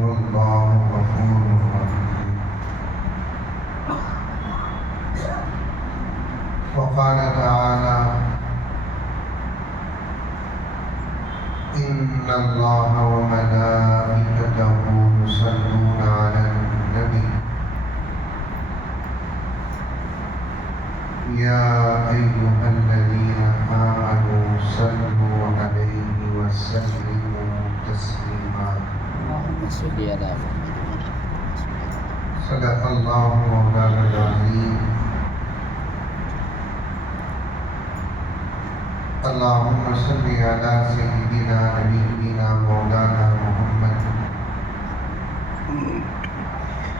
والله غفور رحيم. وقال تعالى: إن الله وملائكته يصلون على النبي يا أيها الذين آمنوا صلوا عليه وسلموا تسليما. اللهم صل على صدق الله مولانا العظيم. اللهم صل على سيدنا نبينا مولانا محمد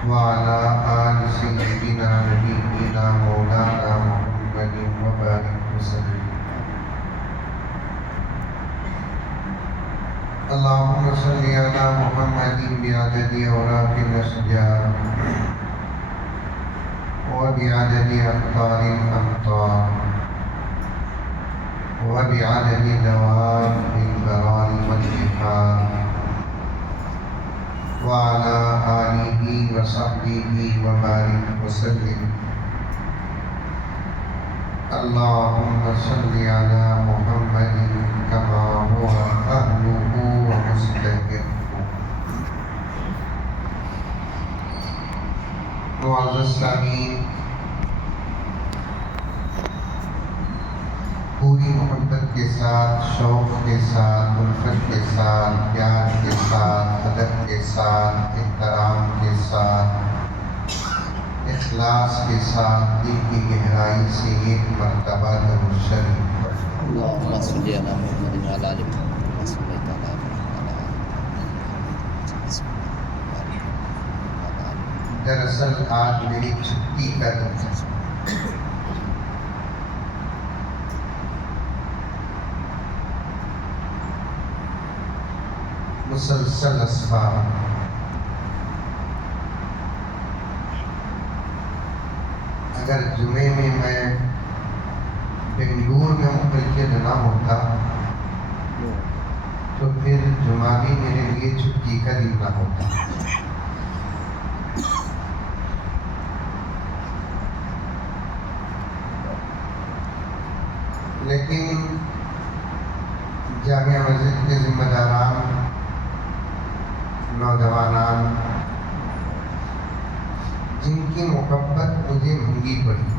وعلى آل سيدنا نبينا مولانا محمد وبارك وسلم. اللهم صل على محمد بعدد أوراق الأشجار وبعدد أقطار الأمطار وبعدد دواب البرار والبحار وعلى آله وصحبه وبارك وسلم. اللهم صل على محمد كما هو أهله ومستحقه. معزز سامعین، پوری محبت کے ساتھ، شوق کے ساتھ، الفت کے ساتھ، پیار کے ساتھ، ادب کے ساتھ، احترام کے ساتھ، اخلاص کے ساتھ، دل کی گہرائی سے ایک مرتبہ درود شریف پڑھیں۔ اللهم صل على محمد وعلى آل محمد كما صليت على إبراهيم. دراصل آج میری چھٹی کا دن ہے۔ مسلسل اسباب، اگر جمعے میں میں بنگلور میں متعلق نہ ہوتا تو پھر جمعہ بھی میرے لیے چھٹی کا دن نہ ہوتا۔ لیکن جامعہ مسجد کے ذمہ داران، نوجوانان، جن کی محبت مجھے مہنگی پڑی،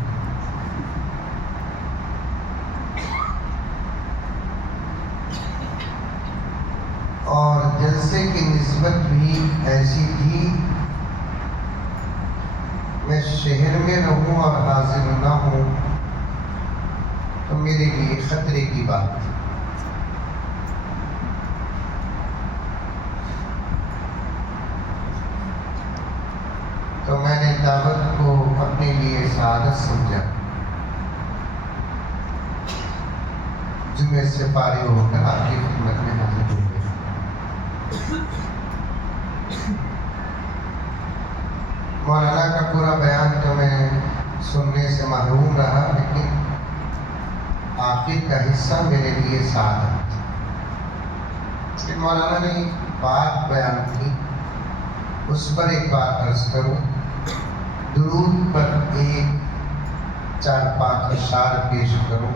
اور جلسے کی نسبت بھی ایسی تھی، میں شہر میں رہوں اور حاضر نہ ہوں تو میرے لیے خطرے کی بات تھی۔ تو میں نے دعوت کو اپنے لیے سعادت سمجھا۔ جمعے سے فارغ ہو کر آپ کی خدمت میں حاضر ہو گئے۔ مولانا کا پورا بیان تو میں سننے سے محروم رہا، لیکن آخر کا حصہ میرے لیے سعادت تھی۔ مولانا نے ایک بات بیان کی، اس پر ایک بات عرض کروں۔ درود پر ایک 4-5 اشعار پیش کروں،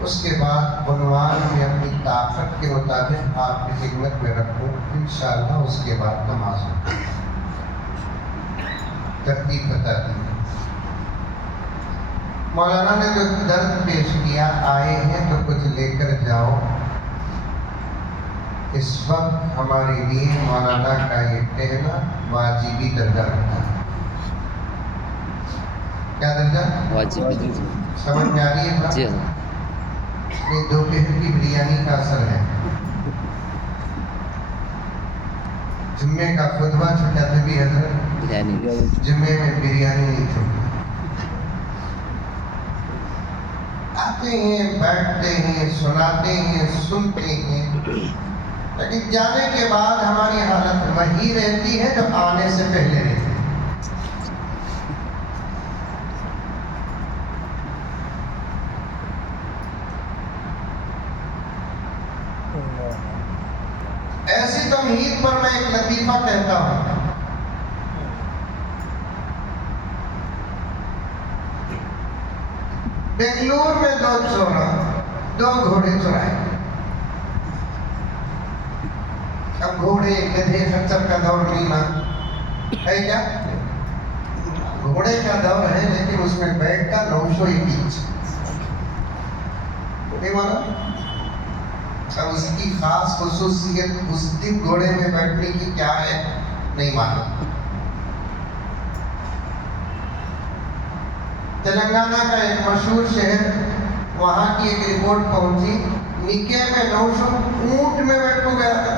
اس کے بعد عنوان میں اپنی طاقت کے مطابق آپ کی خدمت میں رکھوں، انشاءاللہ اس کے بعد نماز ہوگی۔ ترتیب بتا دی۔ مولانا نے جو درد پیش کیا، آئے ہیں تو کچھ لے کر جاؤ، اس وقت ہمارے لیے مولانا کا یہ کہنا واجبی درجہ رکھتا ہے۔ کیا درجہ؟ واجبی درجہ۔ سمجھ میں آ رہی ہے بات؟ جی یہ دوپہر کی بریانی کا اثر ہے۔ جمعے کا خطبہ چھٹاتے بھی حضرت، جمعے میں بریانی نہیں چھوڑتی۔ آتے ہیں، بیٹھتے ہیں، سناتے ہیں، سنتے ہیں، لیکن جانے کے بعد ہماری حالت وہی رہتی ہے جو آنے سے پہلے رہتی ہے۔ ایسی تمہید پر میں ایک لطیفہ کہتا ہوں. بنگلور میں دو چوراں 2 گھوڑے چرائے. اب گھوڑے گدھے خچر کا دور نہیں نا ہے کیا؟ گھوڑے کا دور ہے لیکن اس میں بیٹھ کا 921 نہیں مانا. اب اس کی خاص خصوصیت اس دن گھوڑے میں بیٹھنے کی کیا ہے نہیں مانا. تلنگانہ کا ایک مشہور شہر، وہاں کی ایک رپورٹ پہنچی، نکے میں 900 اونٹ میں بیٹھو گیا تھا.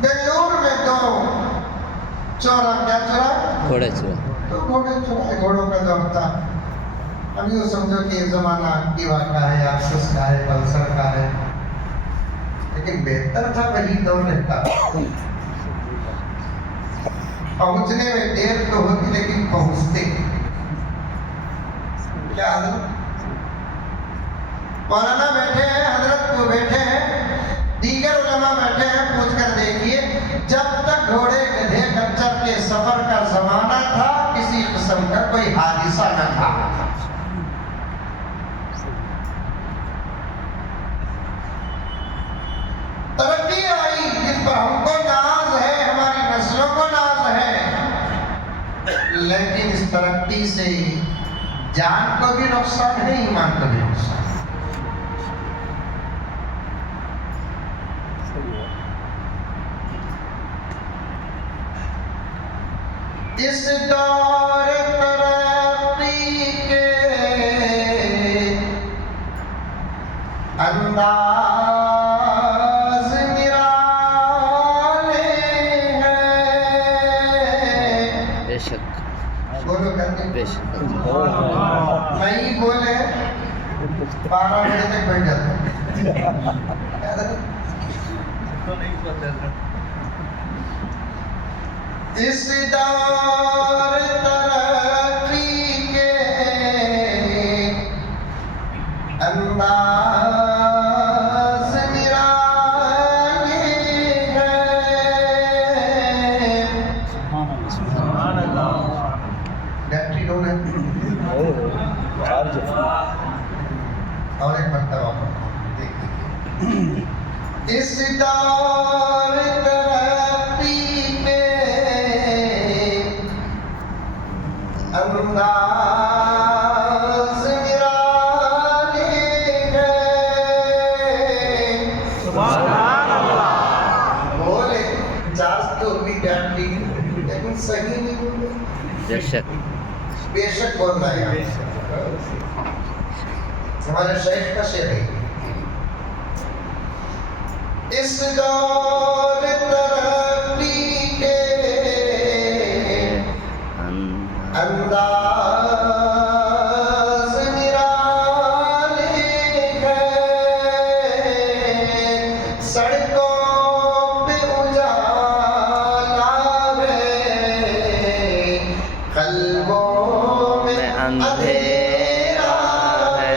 بنگلور میں 2 چوراں کیا چرا؟ گھوڑے چرا. تو گھوڑے چرائے. گھوڑوں کا دور تھا. اب یوں سمجھو کہ یہ زمانہ ایکٹیوا کا ہے، ایکسس کا ہے، پلسر کا ہے، لیکن بہتر تھا وہی دور رہتا. پہنچنے میں دیر تو ہوتی لیکن پہنچتے کیا حضرت مولانا بیٹھے ہیں، حضرت کو بیٹھے ہیں، دیگر علماء بیٹھے ہیں. پوچھ کر دیکھیے، جب تک گھوڑے گدھے خچر کے سفر کا زمانہ تھا کسی قسم کا کوئی حادثہ نہ تھا. ترقی آئی جس پر ہم کو ناز ہے، ہماری نسلوں کو ناز ہے، لیکن اس ترقی سے جان کو بھی نقصان ہے، ایمان کو بھی نقصان. اس دور ترقی کے انداز نرالے ہیں. بے شک بولو کرتے بے شک. نہیں بولے 12 بجے تک بیٹھ جاتا. اس دور ترقی کے انداز نرالے ہیں. بیٹری ڈون ہے. اور ایک مرتبہ دیکھیے. اس دور ترقی کے انداز نرالے ہیں. سبحان اللہ. بولے 50 تو بھی بیٹری لیکن صحیح نہیں بولے. بے شک بے شک بول رہا ہے. ہمارے شیخ کا شعر ہے. اس دور ترقی کے انداز نرالے ہیں. سڑکوں پہ اجالا ہے، قلبوں میں اندھیرا ہے.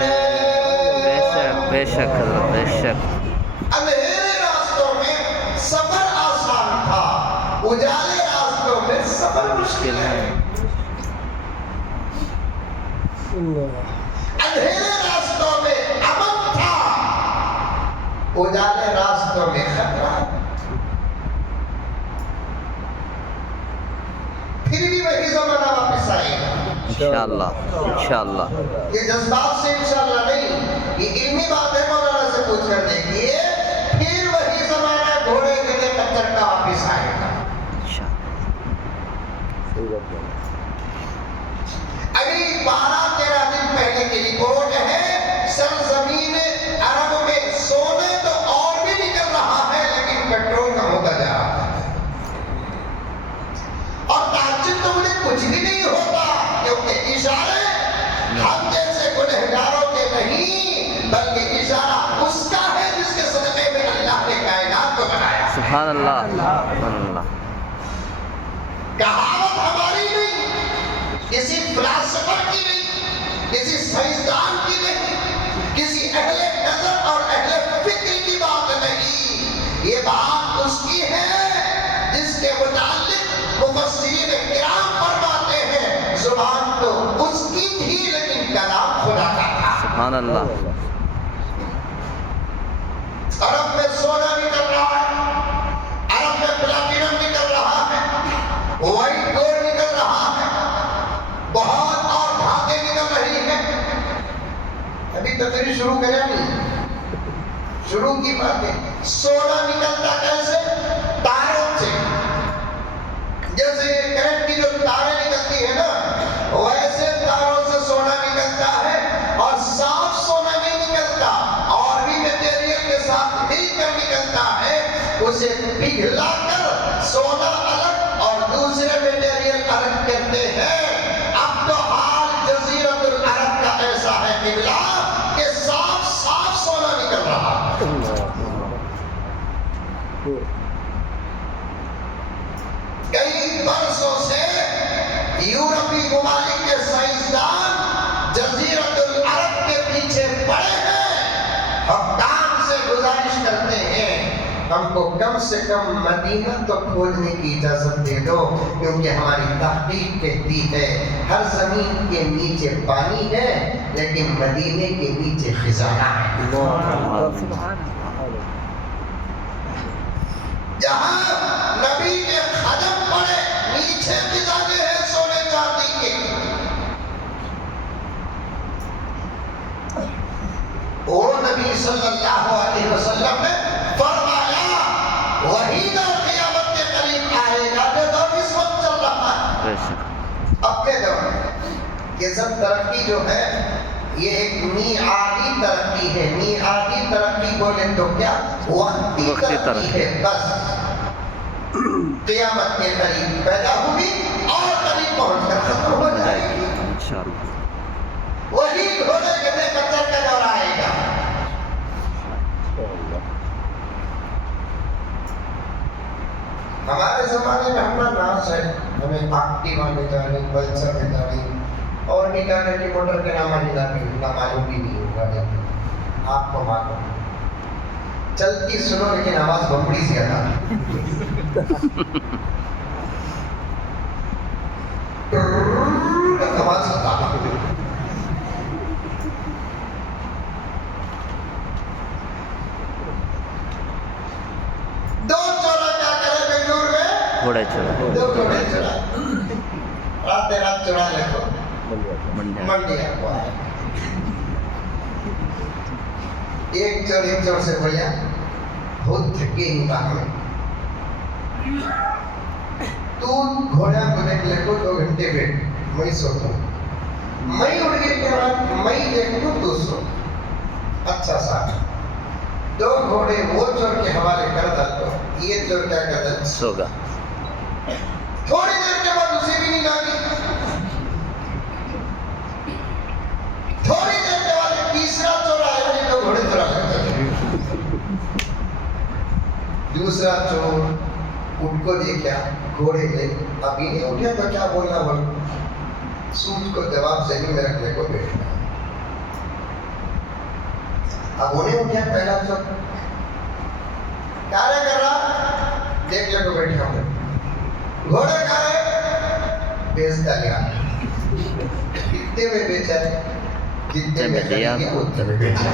بے شک حضرت بے شک. اندھیرے راستوں میں سفر آسان تھا، اجالے راستوں میں سفر مشکل ہے. اندھیرے راستوں میں امن تھا، اجالے راستوں میں خطرہ. پھر بھی وہی زمانہ واپس آئے گا انشاءاللہ انشاءاللہ. یہ جذبات سے انشاءاللہ نہیں، یہ علمی بات ہے. مولانا سے پوچھ کر دیکھیے، پھر وہی زمانہ گھوڑے گدھے خچر کا واپس آئے گا. ابھی 12-13 دن پہلے کی رپورٹ ہے، سرزمین عرب میں سونے تو اور بھی نکل رہا ہے لیکن پیٹرول کم ہوتا جا رہا ہے. اور تعجب تو مجھے کچھ بھی نہیں ہوتا، کیونکہ اشارے ہم جیسے گنہگاروں کے نہیں بلکہ اشارہ اس کا ہے جس کے صدقے میں اللہ نے کائنات کو بنایا. سبحان اللہ سبحان اللہ. کہاوت ہماری نہیں، کسی فلاسفر کی نہیں، کسی سائنسدان کی نہیں، کسی اہل نظر اور اہل فکر کی بات نہیں، یہ بات اس کی ہے جس کے متعلق مفسرین کرام فرماتے ہیں زبان تو اس کی تھی لیکن کلام خدا کا تھا۔ سبحان اللہ۔ عرب میں سونا نکل رہا ہے، عرب میں پلاٹینم نکل رہا ہے، وائٹ گولڈ نکل رہا ہے، بہت اور دھاتیں نکل رہی ہیں۔ ابھی تقریر شروع کریں نہیں، شروع کی باتیں۔ سونا نکلتا کیسے؟ تاروں سے، جیسے یہ کرنٹ کی جو تاریں نکلتی ہیں نا، ویسے تاروں سے سونا نکلتا ہے، اور صاف سونا نہیں نکلتا، اور بھی میٹیریل کے ساتھ مل کر نکلتا ہے۔ اسے پگھلا کر سونا الگ اور دوسرے میٹیریل الگ کرتے ہیں۔ اب تو حال جزیرۃ العرب کا ایسا ہے پگھلا کہ صاف صاف سونا نکل رہا ہے۔ کئی برسوں سے یورپی ممالک کے سائنسدان جزیرۃ العرب کے پیچھے پڑے ہیں، حکام سے گزارش کرتے ہیں ہم کو کم سے کم مدینہ تو کھوجنے کی اجازت دے دو، کیونکہ ہماری تحقیق کہتی ہے ہر زمین کے نیچے پانی ہے لیکن مدینے کے نیچے خزانہ ہے۔ جہاں نبی کے قدم پڑے نیچے خزانے ہیں سونے چاندی کے۔ وہ نبی صلی اللہ علیہ وسلم نے فرمایا وہی دور قیامت کے قریب آئے گا جو دور اس وقت چل رہا ہے اپنے دور میں۔ یہ سب ترقی جو ہے یہ ایک میعادی ترقی ہے۔ میعادی ترقی بولے تو کیا؟ وقتی ترقی ہے۔ بس قیامت کے قریب پیدا ہوئی اور قریب پہنچ کر ختم ہو جائے گی۔ وہی گھوڑے گدھے کچر کا دور آئے گا۔ ہمارے زمانے میں ہمارا ناز ہے، ہمیں ایکٹیوا میں جانے، پلسر میں جانے، اور نکالنے کی موٹر کے نام معلوم بھی نہیں ہوگا، لیکن آپ کو معلوم ہے۔ چلتی سنو لیکن آواز بمبڑی زیادہ آواز ہوتا گھوڑے چڑھا، دو گھوڑے چڑھا، رات چڑھا لکھو منڈیا کو آئے۔ ایک چور سے بولیا بہت تھکے ہی کام میں، تو گھوڑا کو دیکھ لے کو 2 گھنٹے بیٹھ، میں سوتا ہوں، میں اٹھ گئی کے بعد میں دیکھوں تو سو۔ اچھا صاحب 2 گھوڑے وہ چور کے حوالے کر دو، یہ چور کیا کرتا سو گا۔ تھوڑی دیر کے بعد اسے بھی نہیں ڈالی، تھوڑی دیر کے بعد ایک تیسرا چور آیا نہیں تو گھوڑے چورا کرتا تھا۔ دوسرا چور اٹھ کو دیکھا، گھوڑے لے، ابھی نہیں اٹھا تو کیا بولنا بول، سوٹ کو جواب ذہن میں رکھنے کو بیٹھا۔ اب انہیں اٹھا پہلا چور، کیا کر رہا دیکھ لے کو بیٹھا ہوں، گھوڑے کھا رہے بیچتا لیا، کتنے میں بیچا ہے؟ جتنے میں لیا اتنے میں بیچا۔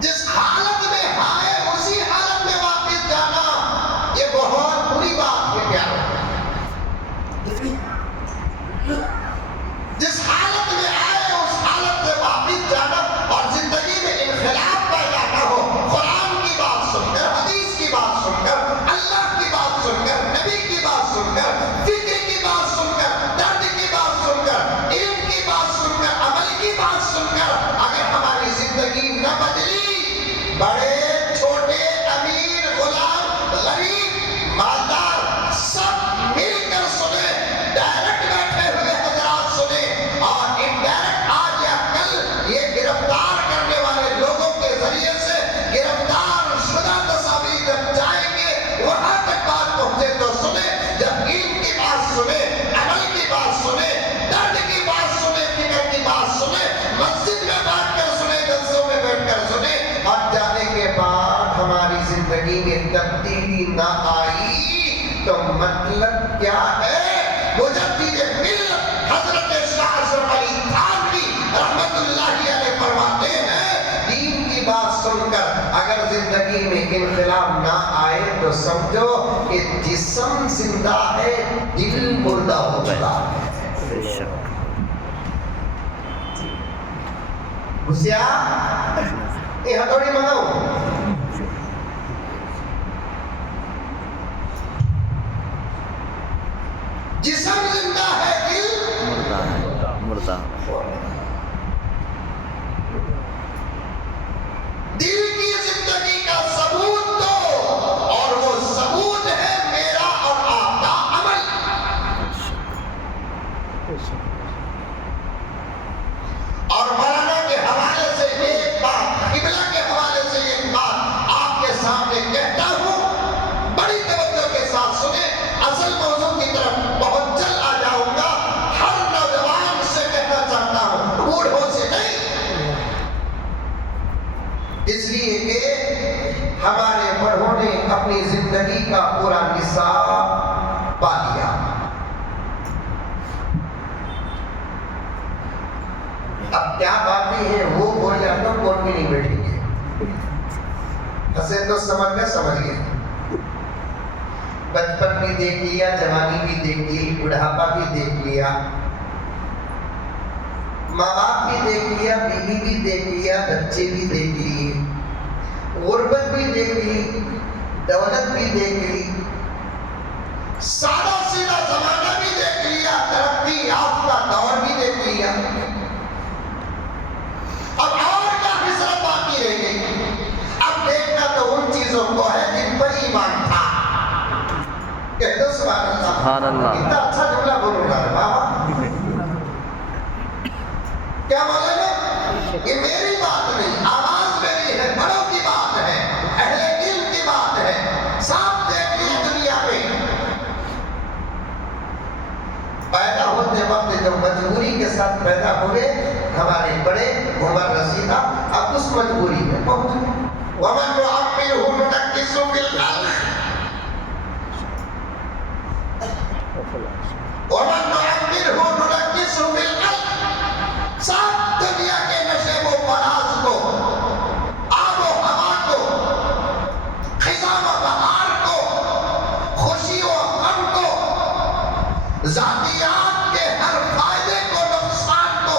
جس حالت میں آئے اسی حالت میں واپس جانا یہ بہت بری بات ہے پیارو۔ جس حالت میں آئے اس حالت سے واپس جانا اور زندگی میں انقلاب پیدا نہ ہو، قرآن کی بات سن کر، حدیث کی بات سن کر، اللہ کی بات سن کر، نبی کی بات سن کر، فکر کی بات سن کر، درد کی بات سن کر، علم کی بات سن نہ آئی تو مطلب کیا ہے؟ مجدد ملت حضرت شاہ اشرف علی تھانوی رحمت اللہ علیہ فرماتے ہیں دین کی بات سن کر اگر زندگی میں انقلاب نہ آئے تو سمجھو کہ جسم زندہ ہے دل مردہ ہو چکا ہے. گھسیا یہ ہتھوڑی منگاؤ. جسم زندہ ہے دل مردہ. دل کی زندگی کا ثبوت دو اور وہ ثبوت ہے میرا اور آپ کا عمل. اور مولانا کے حوالے سے ایک بات, قبلہ کے حوالے سے ایک بات آپ کے سامنے کہتا ہوں, بڑی توجہ کے ساتھ سنیں, اصل موضوع کی طرف بہت جلد آ جاؤں گا. ہر نوجوان سے کہنا چاہتا ہوں, بوڑھوں سے نہیں, اس لیے کہ ہمارے بڑھوں نے اپنی زندگی کا پورا نصاب پا لیا. اب کیا باتیں ہیں وہ بول جاتا ہوں, کون بھی نہیں بیٹھیں گے. ہنسے تو سمجھ گئے. بچپن بھی دیکھ لیا, جوانی بھی دیکھ لی, بڑھاپا بھی دیکھ لیا, ماں باپ بھی دیکھ لیا, بیوی بھی دیکھ لیا, بچے بھی دیکھ لیے, غربت بھی دیکھ لی, دولت بھی دیکھ لی, سادہ سیدھا زمانہ بھی دیکھ لیا, ترقی یافتہ دور بھی دیکھ لیا. اب اور کیا حسرت باقی رہ گئی؟ اب دیکھنا تو ان چیزوں کو ہے جن پر ایمان تھا. کہہ دو سبحان اللہ. سبحان اللہ. کتنا اچھا جملہ بولوں گا بابا. کیا مولانا یہ میری بات نہیں, آواز میری ہے, بڑوں کی بات ہے, اہل علم کی بات ہے. صاحب دیکھ لیے دنیا میں پیدا ہوتے وقت جو مجبوری کے ساتھ پیدا ہوئے ہمارے بڑے عمر رسیدہ, اب اس مجبوری میں پہنچے. وَمَنْ نُعَمِّرْهُ نُنَكِّسُهُ فِي الْخَلْقِ وَمَنْ نُعَمِّرْهُ نُنَكِّسُهُ فِي الْخَلْقِ. سب دنیا کے نشیب و فراز کو, آب و ہوا کو, خزاں و بہار کو, خوشی و غم کو, ذاتیات کے ہر فائدے کو, نقصان کو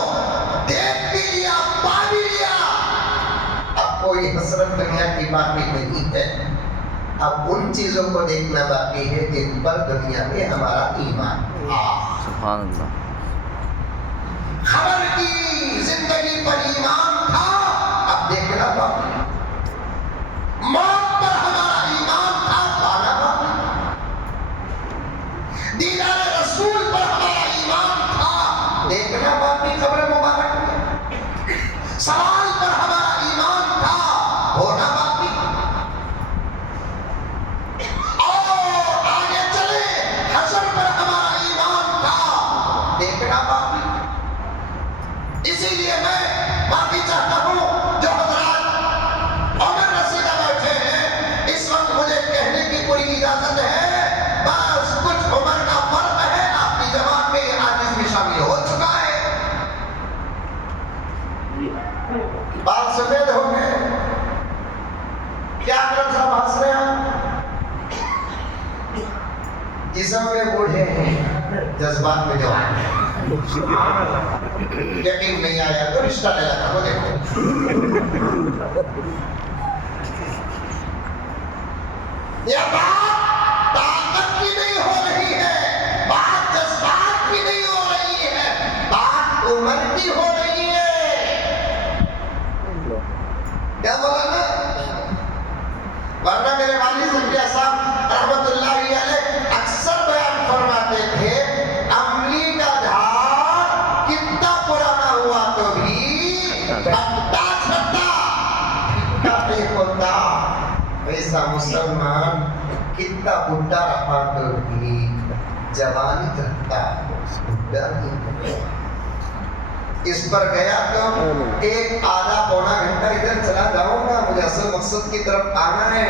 دیکھ بھی لیا, پا بھی لیا. اب کوئی حسرت دنیا کی باقی نہیں ہے. اب ان چیزوں کو دیکھنا باقی ہے جن پر دنیا میں ہمارا ایمان تھا. سبحان اللہ. خبر کی زندگی پر ایمان تھا, اب دیکھنا باقی. موت پر ہمارا ایمان تھا, پانا باقی. دیدار رسول پر ہمارا ایمان تھا, دیکھنا باقی. قبر مبارک میں سوال پر ہمارا ایمان تھا, ہونا باقی. اور آگے چلے, حشر پر ہمارا ایمان تھا, دیکھنا باقی. اسی لیے میں معافی چاہتا ہوں جو حضرات عمر رسیدہ بیٹھے ہیں, اس وقت مجھے کہنے کی پوری اجازت ہے. بس کچھ عمر کا فرق ہے, آپ کی جماعت میں عاجز بھی شامل ہو چکا ہے. بال سفید ہو گئے, کیا اکرم صاحب ہنس رہے ہیں؟ جسم میں بوڑھے ہیں, جذبات میں جوان ہیں. یقین نہیں آیا تو رشتہ لے لگا. وہ دیکھو یہ بات طاقت کی نہیں ہو رہی ہے, بات جذبات کی نہیں ہو رہی ہے, بات عمر کی ہو رہی ہے. کیا بولا نا؟ ورنہ میرے والد زکریا صاحب رحمت اللہ علیہ اکثر بیان فرماتے تھے, املی کا جھاڑ کتنا پرانا ہوا تو بھی پتا چھٹا نہیں ہوتا, ایسا مسلمان کتنا بڈھا رہا تو بھی جوانی رکھتا ہے. اس پر گیا تو ایک آدھا پونا گھنٹہ ادھر چلا جاؤں گا, مجھے اصل مقصد کی طرف آنا ہے.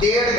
1.5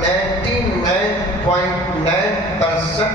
99.9%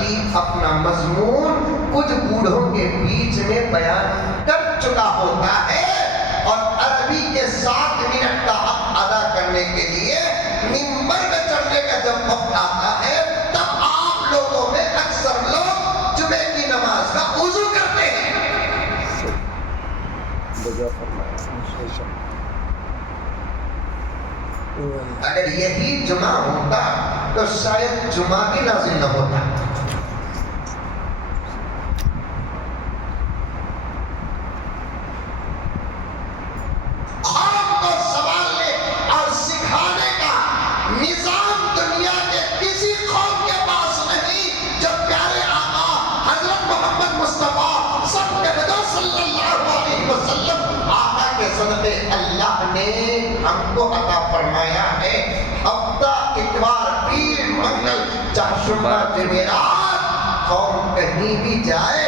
خطیب اپنا مضمون کچھ بوڑھوں کے بیچ میں بیان کر چکا ہوتا ہے اور عربی کے 7 منٹ کا حق ادا کرنے کے لیے منبر پہ چڑھنے کا جب وقت آتا ہے تب آپ لوگوں میں اکثر لوگ جمعے کی نماز کا وضو کرتے ہیں. اگر یہی جمعہ ہوتا تو شاید جمعہ بھی نازل نہ ہوتا. آپ کو سنبھالنے اور سکھانے کا نظام دنیا کے کسی قوم کے پاس نہیں جو پیارے آقا حضرت محمد مصطفیٰ صلی اللہ علیہ وسلم آقا کے صدقے اللہ نے ہم کو عطا فرمایا ہے. ہفتہ اتوار پیر منگل چہارشنبہ جمعرات قوم کہیں بھی جائے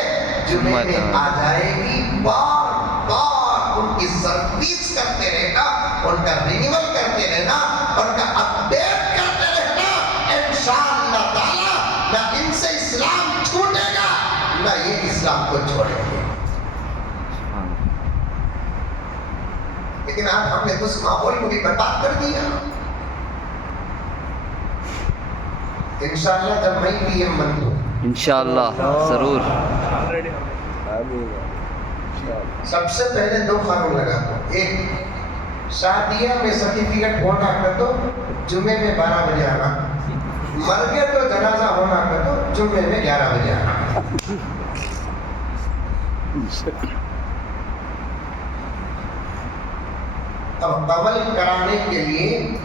جمعے میں آ جائے گی. بار بار ان کی سروس کرتے رہنا, ان کا رینیول کرتے رہنا, ان کا اپڈیٹ کرتے رہنا. انشاءاللہ تعالی نہ ان سے اسلام چھوٹے گا نہ یہ اسلام کو چھوڑیں گے. لیکن آج ہم نے اس ماحول کو بھی برباد کر دیا. انشاءاللہ جب میں پی ایم بن دوں انشاءاللہ ضرور. سب سے پہلے 2 قانون لگاتا ہوں. ایک, شادیہ میں سرٹیفکیٹ ہونا کر تو جمعے میں 12 بجے آنا, مر گئے تو جنازہ ہونا کر تو جمعے میں 11 بجے آنا. اب عمل کرانے کے لیے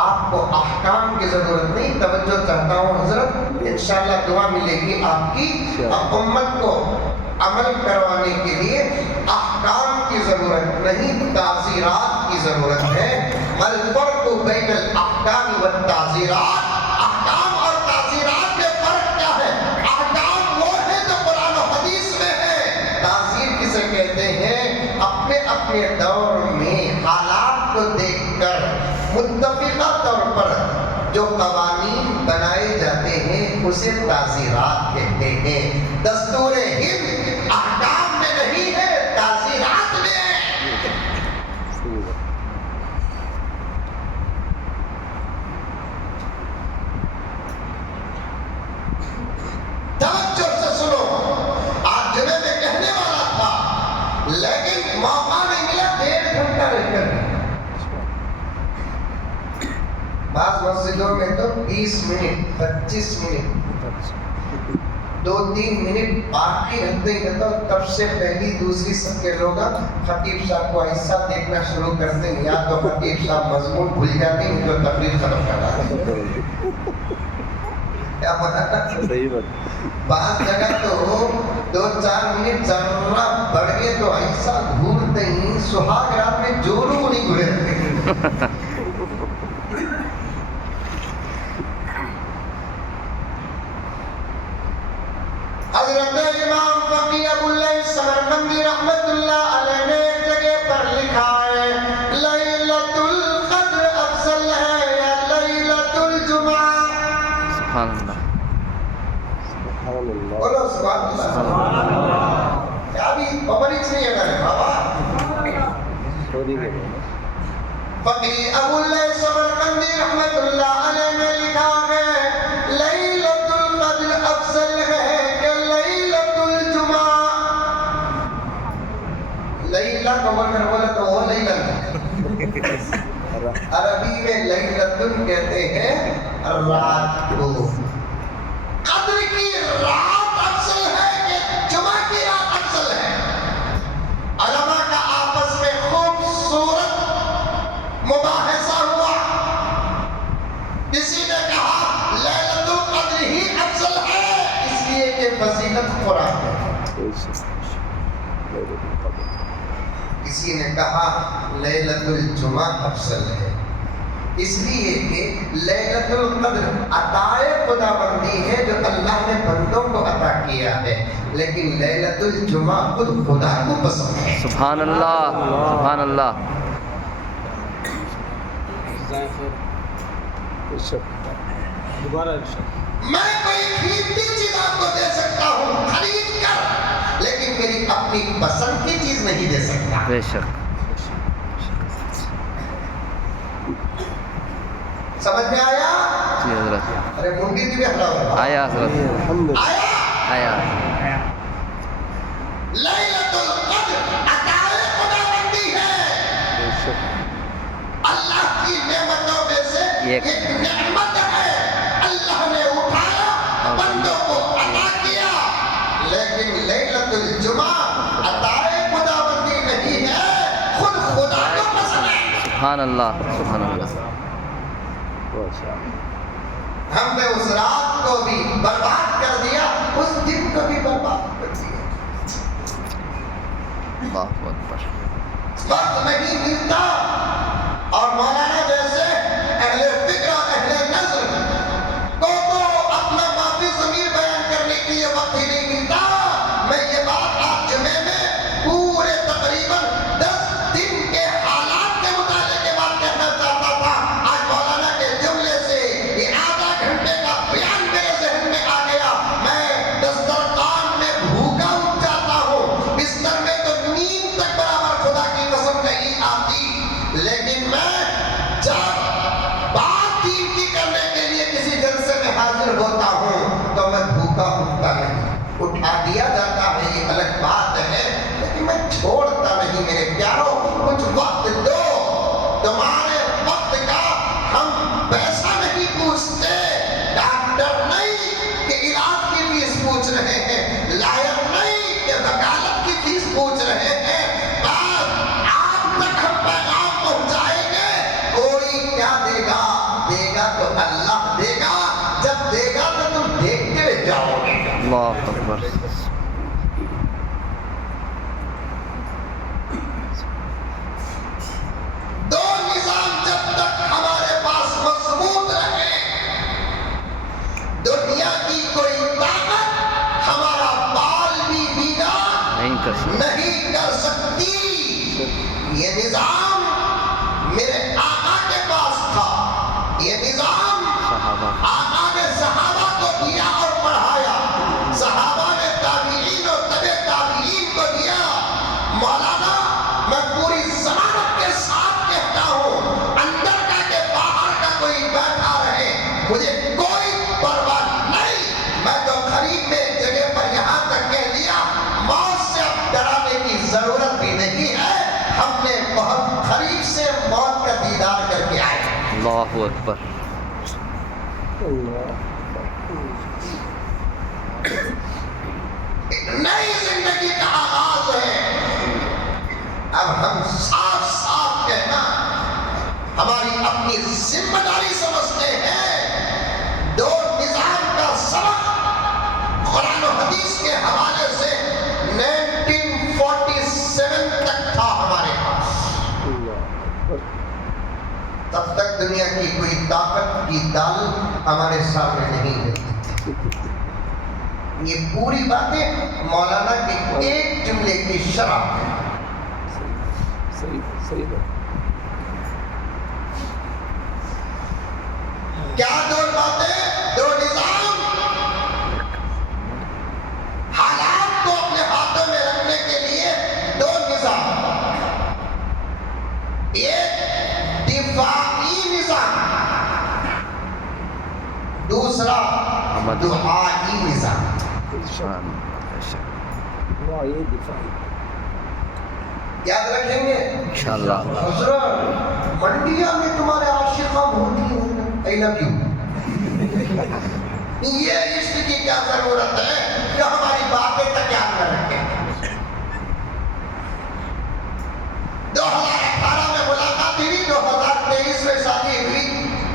آپ کو احکام کی ضرورت نہیں. توجہ چاہتا ہوں حضرت, انشاءاللہ دعا ملے گی آپ کی. اب امت کو عمل کروانے کے لیے احکام کی ضرورت نہیں, تعزیرات کی ضرورت ہے. الفرق بین الاحکام والتعزیرات, احکام اور تعزیرات میں فرق کیا ہے؟ احکام وہ ہے جو قرآن و حدیث میں ہے. تعزیر کسے کہتے ہیں؟ اپنے اپنے دور میں حالات کو دیکھ کر متفقہ طور پر جو قوانین بنائے جاتے ہیں اسے تعزیرات کہتے ہیں. دستور ہند احکام میں نہیں ہے, تعزیرات میں ہے. توجہ سے سنو, آج جمعے میں کہنے والا تھا لیکن موقع نہیں ملا. 1.5 گھنٹہ رہ کر بعض مسجدوں میں تو 20 منٹ 25 منٹ 2-3 منٹ باقی رہتے ہیں. تو تب سے پہلی دوسری سب کے لوگ خطیب صاحب کو ایسا دیکھنا شروع کرتے ہیں, یا تو خطیب صاحب مضمون بھول جاتے ہیں جو تقریر ختم کر رہا ہے. کیا پتا بعض جگہ تو 2-4 منٹ ذرا بڑھ گئے تو ایسا گھورتے ہی سہاگ رات میں جوروں نہیں گھورے رہتے. حضرت امام فقی ابو اللیث سمرقندی رحمت اللہ علیہ نے ایک جگہ پر لکھا ہے, لیلۃ القدر افضل ہے یا لیلۃ الجمعہ. سبحان اللہ. بولو سبحان اللہ. ابھی پبلک نہیں ہے بابا. فقی ابو اللیث سمرقندی رحمت اللہ علیہ نے لکھا ہے لیلۃ القدر افضل ہے کہ لیلۃ الجمعہ. لیلہ کو بولا تو وہ لیلہ عربی میں لیلۃ کہتے ہیں رات کو. قدر کی رات افضل ہے کہ جمعہ کی رات افضل ہے. علماء کا آپس میں خوبصورت مباحثہ ہوا. کسی نے کہا لیلۃ القدر ہی افضل ہے اس لیے کہ فضیلت قرآن ہے. کسی نے کہا لیلۃ الجمعہ افضل ہے اس لیے کہ لیلۃ القدر عطائے خداوندی ہے جو اللہ نے بندوں کو عطا کیا ہے, لیکن لیلۃ الجمعہ خود خدا کو پسند ہے. سبحان اللہ. سبحان اللہ. دوبارہ میں کوئی قیمتی چیز آپ کو دے سکتا ہوں خرید کر، لیکن میری اپنی پسند کی چیز نہیں دے سکتا۔ بے شک سمجھ میں آیا؟ جی حضرت ارے منڈی بھی ہٹا ہوا آیا حضرت آیا۔ آیا لیلۃ القدر عطائے خداوندی ہے، اللہ کی نعمتوں میں سے ایک نعمت ہے، اللہ نے اٹھایا بندوں کو عطا کیا، لیکن لیلۃ الجمعہ عطائے خداوندی نہیں ہے، خود خدا کو پسند ہے۔ سبحان اللہ سبحان اللہ۔ ہم نے اس رات کو بھی برباد کر دیا، اس دن کو بھی برباد کر دیا۔ اللہ اکبر۔ وقت نہیں ملتا، اور مولانا جیسے اہل فکر اہل نظر کو تو اپنا معافی ضمیر بیان کرنے کے لیے وقت ہی نہیں ملتا۔ میں یہ بات آج جمعے میں پورے تقریباً 10 دن کے حالات کے مطالعے کے بعد کہنا چاہتا تھا، آج مولانا کے جملے سے یہ آدھا گھنٹے کا بیان میرے ذہن میں آ گیا۔ میں دسترخوان میں بھوکا اٹھ جاتا ہوں، بستر میں تو نیند تک برابر خدا کی قسم نہیں آتی، لیکن میں جب بات دین کی کرنے کے لیے کسی جلسے میں حاضر ہوتا ہوں تو میں بھوکا اٹھتا نہیں۔ اٹھا دیا جاتا ہے یہ الگ بات ہے، لیکن میں چھوڑتا نہیں۔ میرے پیاروں کچھ وقت دو، تمہارے وقت کا ہم پیسہ نہیں پوچھتے، ڈاکٹر نہیں کہ علاج کی فیس پوچھ رہے ہیں، لائر نہیں کہ وکالت کی فیس پوچھ رہے ہیں، بس آپ تک ہم پیغام پہنچائیں گے۔ کوئی کیا دے گا؟ دے گا تو اللہ دے گا، جب دے گا تو تم دیکھتے رہ جاؤ گے۔ اللہ اکبر۔ دو نظام جب تک ہمارے پاس مضبوط رہے، دنیا کی کوئی طاقت ہمارا بال بھی بھیگا نہیں کر سکتا۔ نہیں کر سکتی۔ یہ نظام میرے آقا کے پاس تھا، یہ نظام صحابہ آقا نے صحابہ کو دیا اور پڑھایا، صحابہ نے تابعین اور تبع تابعین کو دیا۔ مولانا میں پوری ضمانت کے ساتھ کہتا ہوں، اندر کا کہ باہر کا کوئی بیٹھا رہے مجھے کوئی پرواہ نہیں۔ میں تو قریب میں ایک جگہ پر یہاں تک کہہ دیا، موت سے اب ڈرانے کی ضرورت بھی نہیں ہے، ہم نے بہت قریب سے موت کا دیدار کر کے آئے۔ اللہ اکبر۔ ایک نئی زندگی کا آغاز ہے۔ اب ہم صاف صاف کہنا ہماری اپنی ذمہ داری سمجھتے ہیں۔ دو نظام کا سبق قرآن و حدیث کے حوالے سے 1947 تک تھا ہمارے پاس۔ تب تک دنیا کی کوئی طاقت کی دال ہمارے سامنے نہیں ہے۔ یہ پوری باتیں مولانا کے ایک جملے کی شرح ہے۔ کیا دو باتیں؟ دو نظام حالات کو اپنے ہاتھوں میں رکھنے کے لیے دو نظام، ایک دفاعی نظام، دوسرا دعائی نظام۔ یاد رکھیں گے انشاءاللہ۔ حضرت منڈیا میں تمہارے عاشقاں ہوتی ہیں، I love you۔ یہ عشق کی کیا ضرورت ہے کہ ہماری باتیں تک یاد نہ رکھیں۔ 2018 میں ملاقات ہوئی، 2023 میں شادی ہوئی،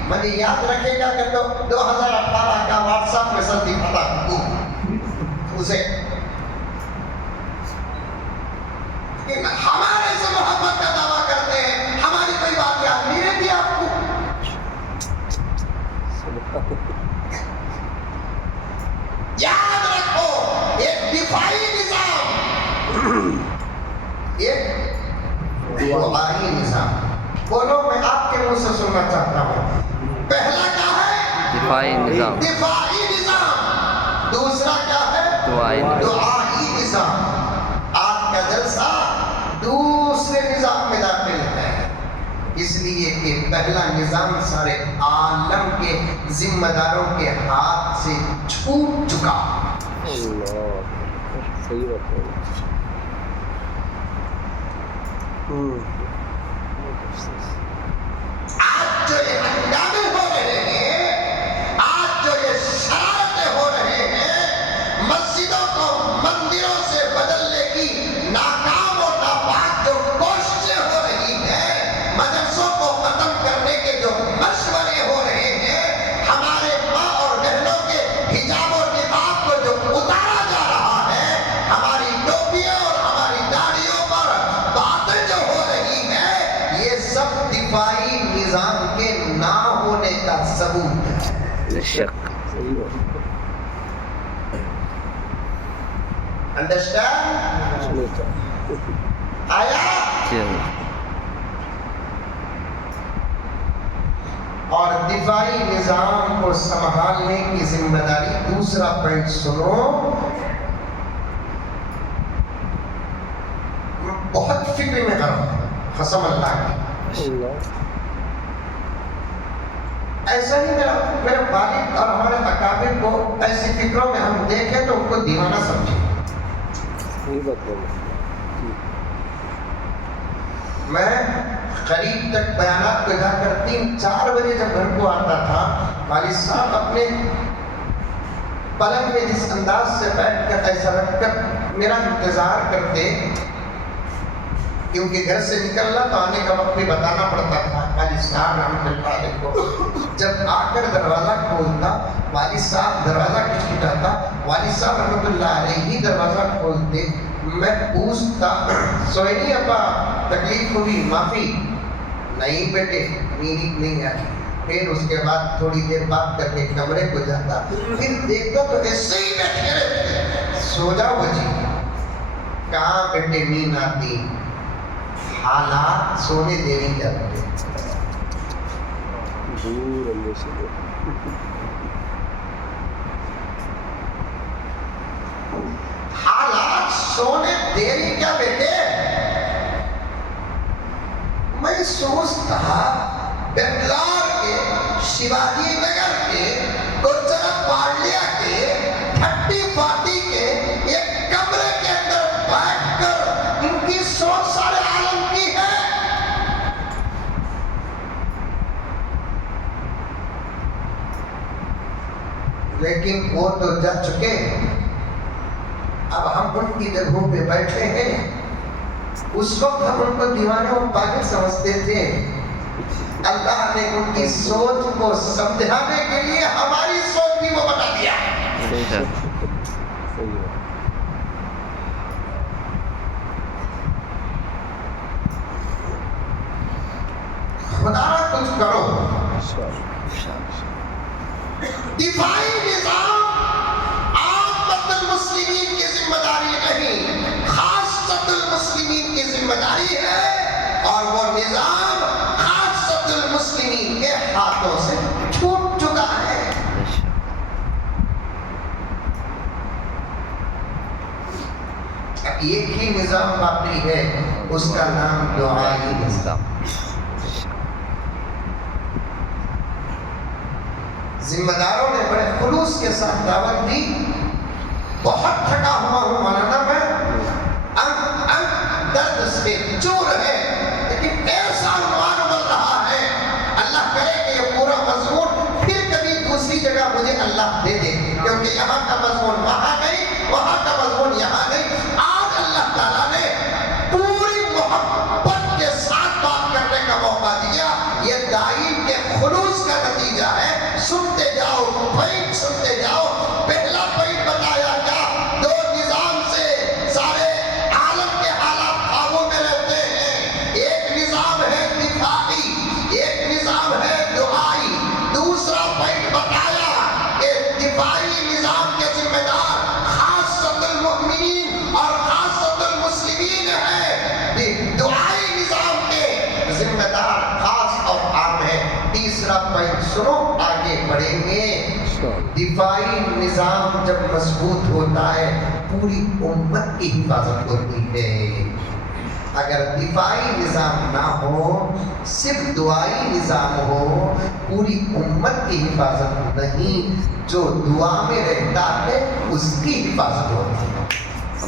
مجھے یاد رکھے گا کہ 2018 کا واٹس ایپ میں سندھی پتا اسے ہمارے سے محبت کا دعویٰ کرتے ہیں، ہماری کوئی بات یاد نہیں رہتی آپ کو۔ یاد رکھو، ایک دفاعی نظام، ایک دعائی نظام۔ بولو، میں آپ کے منہ سے سننا چاہتا ہوں، پہلا کیا ہے؟ دفاعی نظام دفاعی نظام، دوسرا کیا ہے؟ دعائی نظام دعائی نظام۔ آج کا جلسہ دوسرے نظام میں داخل ہے، اس لیے کہ پہلا نظام سارے عالم کے ذمہ داروں کے ہاتھ سے چھوٹ چکا۔ صحیح بات ہے۔ آج جو یہ ہنگامے ہو رہے ہیں، آج جو یہ شرارتیں ہو رہے ہیں، مسجدوں کو مندروں سے بدلنے کی ناکام اور ناپاک جو کوششیں ہو رہی ہیں، مدرسوں کو ختم کرنے کے جو مشورے ہو رہے ہیں، ہمارے ماں اور بہنوں کے حجاب اور نقاب کو جو اتارا جا رہا ہے، ہماری ٹوپیاں اور ہماری داڑھیوں پر باتیں جو ہو رہی ہیں، یہ سب دفاعی نظام کے نہ ہونے کا ثبوت ہے۔ بے شک صحیح بات ہے۔ انڈرسٹینڈ؟ ٹھیک ہے۔ آیا؟ جی اور دفاعی نظام کو سنبھالنے کی ذمہ داری، دوسرا پوائنٹ سنو، بہت فکر میں کرو، قسم اللہ کی۔ اللہ ایسا ہی میرا والد اور ہمارے اکابر کو ایسی فکروں میں ہم دیکھیں تو ان کو دیوانہ سمجھیں۔ صحیح بات ہے۔ میں قریب تک بیانات کو جا کر 3-4 بجے جب گھر کو آتا تھا، والد صاحب اپنے پلنگ میں جس انداز سے بیٹھ کر ایسا رکھ کر میرا انتظار کرتے، کیونکہ گھر سے نکلنا تو آنے کا وقت بھی بتانا پڑتا تھا۔ والد صاحب رحمۃ اللہ علیہ کو جب آ کر دروازہ کھولتا، والد صاحب دروازہ کھٹکھٹاتا، والد صاحب رحمۃ اللہ علیہ ہی دروازہ کھولتے، میں پوچھتا، سوئے نہیں ابا، تکلیف ہوئی، معافی؟ نہیں بیٹے، نیند نہیں آئی۔ پھر اس کے بعد تھوڑی دیر بات کر کے کمرے کو جاتا، پھر دیکھتا تو ایسے ہی بیٹھے رہتے، سو جاؤ بچی۔ کہاں بیٹے نیند آتی، حالات سونے دے نہیں جاتے۔ دور اندر سے حالات سونے دے کیا بیٹے؟ میں سوچتا بنگلور کے، شیواجی نگر کے، گجرات پارلیا کے، 30-40 کے ایک کمرے کے اندر بیٹھ کر ان کی سوچ سارے عالم کی ہے۔ لیکن وہ تو جا چکے، اب ہم ان کی جگہوں پہ بیٹھے ہیں۔ اس وقت ہم ان کو دیوانے اور پاگل سمجھتے تھے، اللہ نے ان کی سوچ کو سمجھانے کے لیے ہماری سوچ بھی وہ بتا دیا۔ بے شک صحیح ہے۔ خدا کچھ کرو۔ دفاعی نظام عامت المسلمین کی ذمہ داری نہیں، خاصۃ المسلمین کی ذمہ داری ہے، اور وہ نظام خاصۃ المسلمین کے ہاتھوں سے چھوٹ چکا ہے۔ بے شک اب ایک ہی نظام باقی ہے، اس کا نام دعائی نظام۔ ذمہ داروں نے بڑے خلوص کے ساتھ دعوت دی، بہت تھکا ہوا ہوں مولانا، میں درد سے چور ہے، لیکن ایسا عنوان بن رہا ہے، اللہ کرے کہ یہ پورا مضمون پھر کبھی دوسری جگہ مجھے اللہ دے دے، کیونکہ یہاں کا مضمون وہاں نہیں، وہاں کا مضمون یہاں نہیں۔ آج اللہ تعالیٰ نے پوری محبت کے ساتھ بات کرنے کا موقع دیا، یہ داعی کے خلوص کا نتیجہ ہے۔ سنتے جاؤ، پوائنٹ سنتے جاؤ۔ پہلا پوائنٹ بتایا کیا؟ دو نظام سے سارے عالم کے حالات قابو میں رہتے ہیں، تیسرا پوائنٹ سنو آگے بڑھیں گے. دفاعی نظام جب مضبوط ہوتا ہے پوری امت کی حفاظت ہوتی ہے. اگر دفاعی نظام نہ ہو صرف دعائی نظام ہو پوری امت کی حفاظت نہیں. جو دعا میں رہتا ہے اس کی حفاظت ہوتی ہے.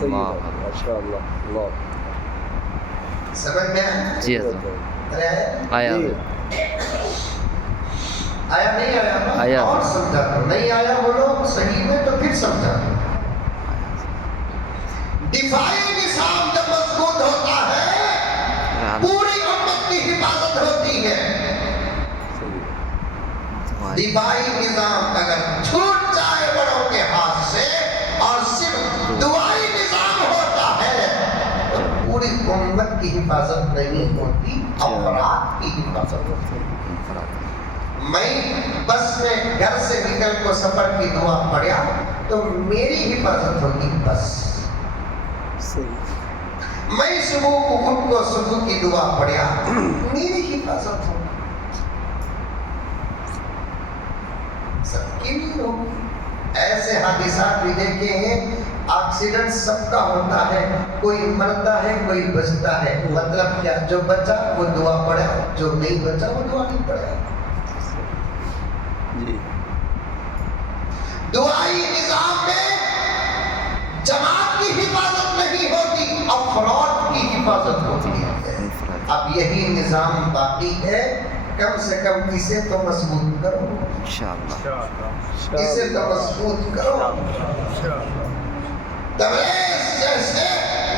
ماشاء اللہ. اللہ سمجھ میں آیا؟ جی حضرت ارے آیا آیا نہیں آیا؟ آیا. اور سمجھا دو. نہیں آیا بولو صحیح میں تو پھر سمجھا دو. دفاعی نظام جب مضبوط ہوتا ہے پوری امت کی حفاظت ہوتی ہے. دفاعی نظام اگر چھوٹ جائے بڑوں کے ہاتھ سے اور صرف دعائی نظام ہوتا ہے تو پوری امت کی حفاظت نہیں ہوتی افراد کی حفاظت ہوتی ہے. میں بس میں گھر سے نکل کو سفر کی دعا پڑھا تو میری حفاظت ہوگی بس. میں صبح کو اٹھ کو صبح کی دعا پڑھا میری حفاظت ہوگی سب کی نہیں ہوگی. ایسے حادثات بھی دیکھے ہیں ایکسیڈنٹ سب کا ہوتا ہے کوئی مرتا ہے کوئی بچتا ہے. مطلب کیا جو بچا وہ دعا پڑھا جو نہیں بچا وہ دعا نہیں پڑھا. دعائی نظام میں جماعت کی حفاظت نہیں ہوتی افراد کی حفاظت ہوتی ہے. اب یہی نظام باقی ہے کم سے کم اسے تو مضبوط کرو اسے تو مضبوط کرو. تبریز جیسے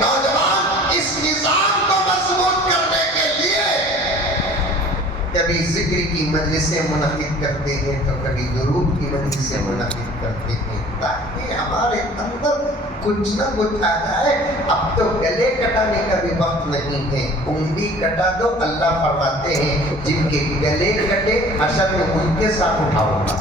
نوجوان اس نظام کو مضبوط کرنے کے لیے کبھی ذکر کی مجلسیں منعقد کرتے ہیں تو کبھی درود کی مجلسیں منعقد کرتے ہیں تاکہ ہمارے اندر کچھ نہ کچھ آ جائے. اب تو گلے کٹانے کا بھی وقت نہیں ہے. انگلی کٹا دو اللہ فرماتے ہیں جن کے گلے کٹے حشر میں ان کے ساتھ اٹھاؤ گا.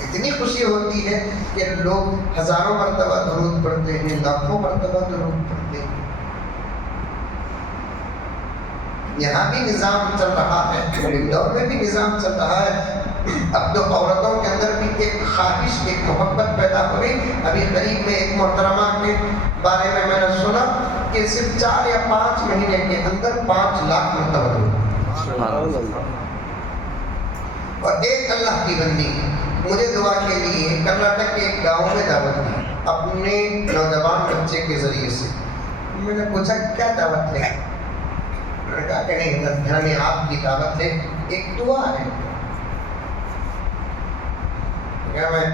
اتنی خوشی ہوتی ہے کہ لوگ ہزاروں مرتبہ درود پڑھتے ہیں لاکھوں مرتبہ درود پڑھتے ہیں. یہاں بھی نظام چل رہا ہے اندور میں بھی نظام چل رہا ہے. اب تو عورتوں کے اندر بھی ایک خواہش ایک محبت پیدا ہو گئی. ابھی قریب میں ایک محترمہ کے بارے میں نے سنا کہ صرف 4 یا 5 مہینے کے اندر 5 لاکھ مرتبہ درود. اور ایک اللہ کی بندی مجھے دعا کے لیے کرناٹک کے ایک گاؤں میں دعوت دی اپنے نوجوان بچے کے ذریعے سے. میں نے پوچھا کیا دعوت ہے؟ میں نے کہا کہ نہیں گھر میں آپ کی دعوت ہے ایک دعا ہے. میں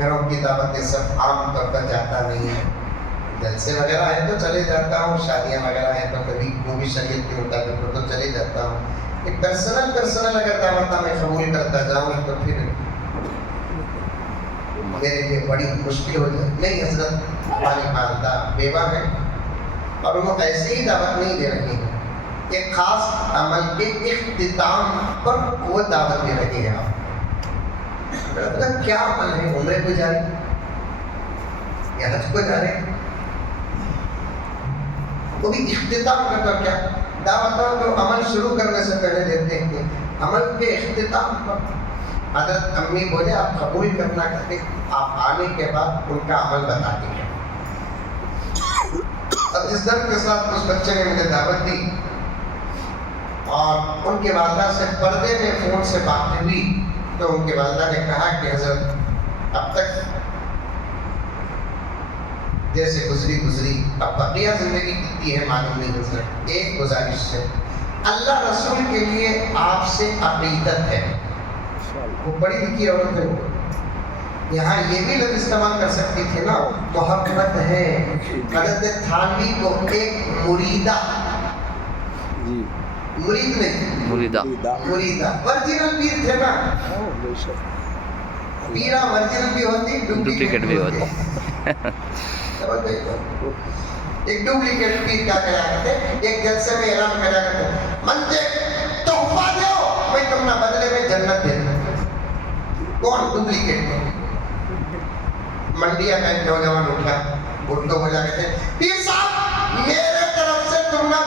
گھروں کی دعوتیں سب عام طور پر جاتا نہیں ہے. جلسے وغیرہ ہیں تو چلے جاتا ہوں شادیاں وغیرہ ہیں تو کبھی وہ بھی شریعت کے مطابق ہو تو چلے جاتا ہوں. ایک پرسنل اگر دعوت میں قبول کرتا جاؤں تو پھر میرے لیے بڑی مشکل ہو جائے. نہیں حضرت ہماری والدہ بیوہ ہے اور وہ ایسے ہی دعوت نہیں دے رہی ہے. ایک خاص عمل کے اختتام پر وہ دعوت دے رہی ہے. آپ کیا عمل ہے؟ عمرے کو جا رہے یا حج کو جا رہے وہ بھی اختتام کا تو کیا دعوتوں کو عمل شروع کرنے سے پہلے دیتے ہیں عمل کے اختتام پر. حضرت امی بولے آپ قبول کرنا کرتے آپ آنے کے بعد ان کا عمل بتا دیں. اب اس درد کے ساتھ اس بچے نے مجھے دعوت دی اور ان کے والدہ سے پردے میں فون سے بات ہوئی تو ان کے والدہ نے کہا کہ حضرت اب تک جیسے گزری اب بقیہ زندگی کتنی ہے معلوم نہیں حضرت. ایک گزارش ہے اللہ رسول کے لیے آپ سے عقیدت ہے. وہ پڑھی لکھی عورت ہے یہاں یہ بھی لفظ استعمال کر سکتی تھی نا محبت ہے. حضرت تھانوی کو ایک مریدہ مرید نہیں مریدہ ورجنل پیر تھے نا. پیرا ورجنل بھی ہوتی ڈپلیکیٹ بھی ہوتی. ایک ڈپلیکیٹ پیر کیا کہا کرتے ایک جلسے میں اعلان کیا کرتے منجے تحفہ دو میں تم نہ بدلے میں جنت دے دوں. کون ڈپلیکیٹ؟ منڈیا کا ایک نوجوان اٹھا اردو بولا کہتے پیر صاحب میرے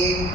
1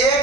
1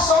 100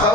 100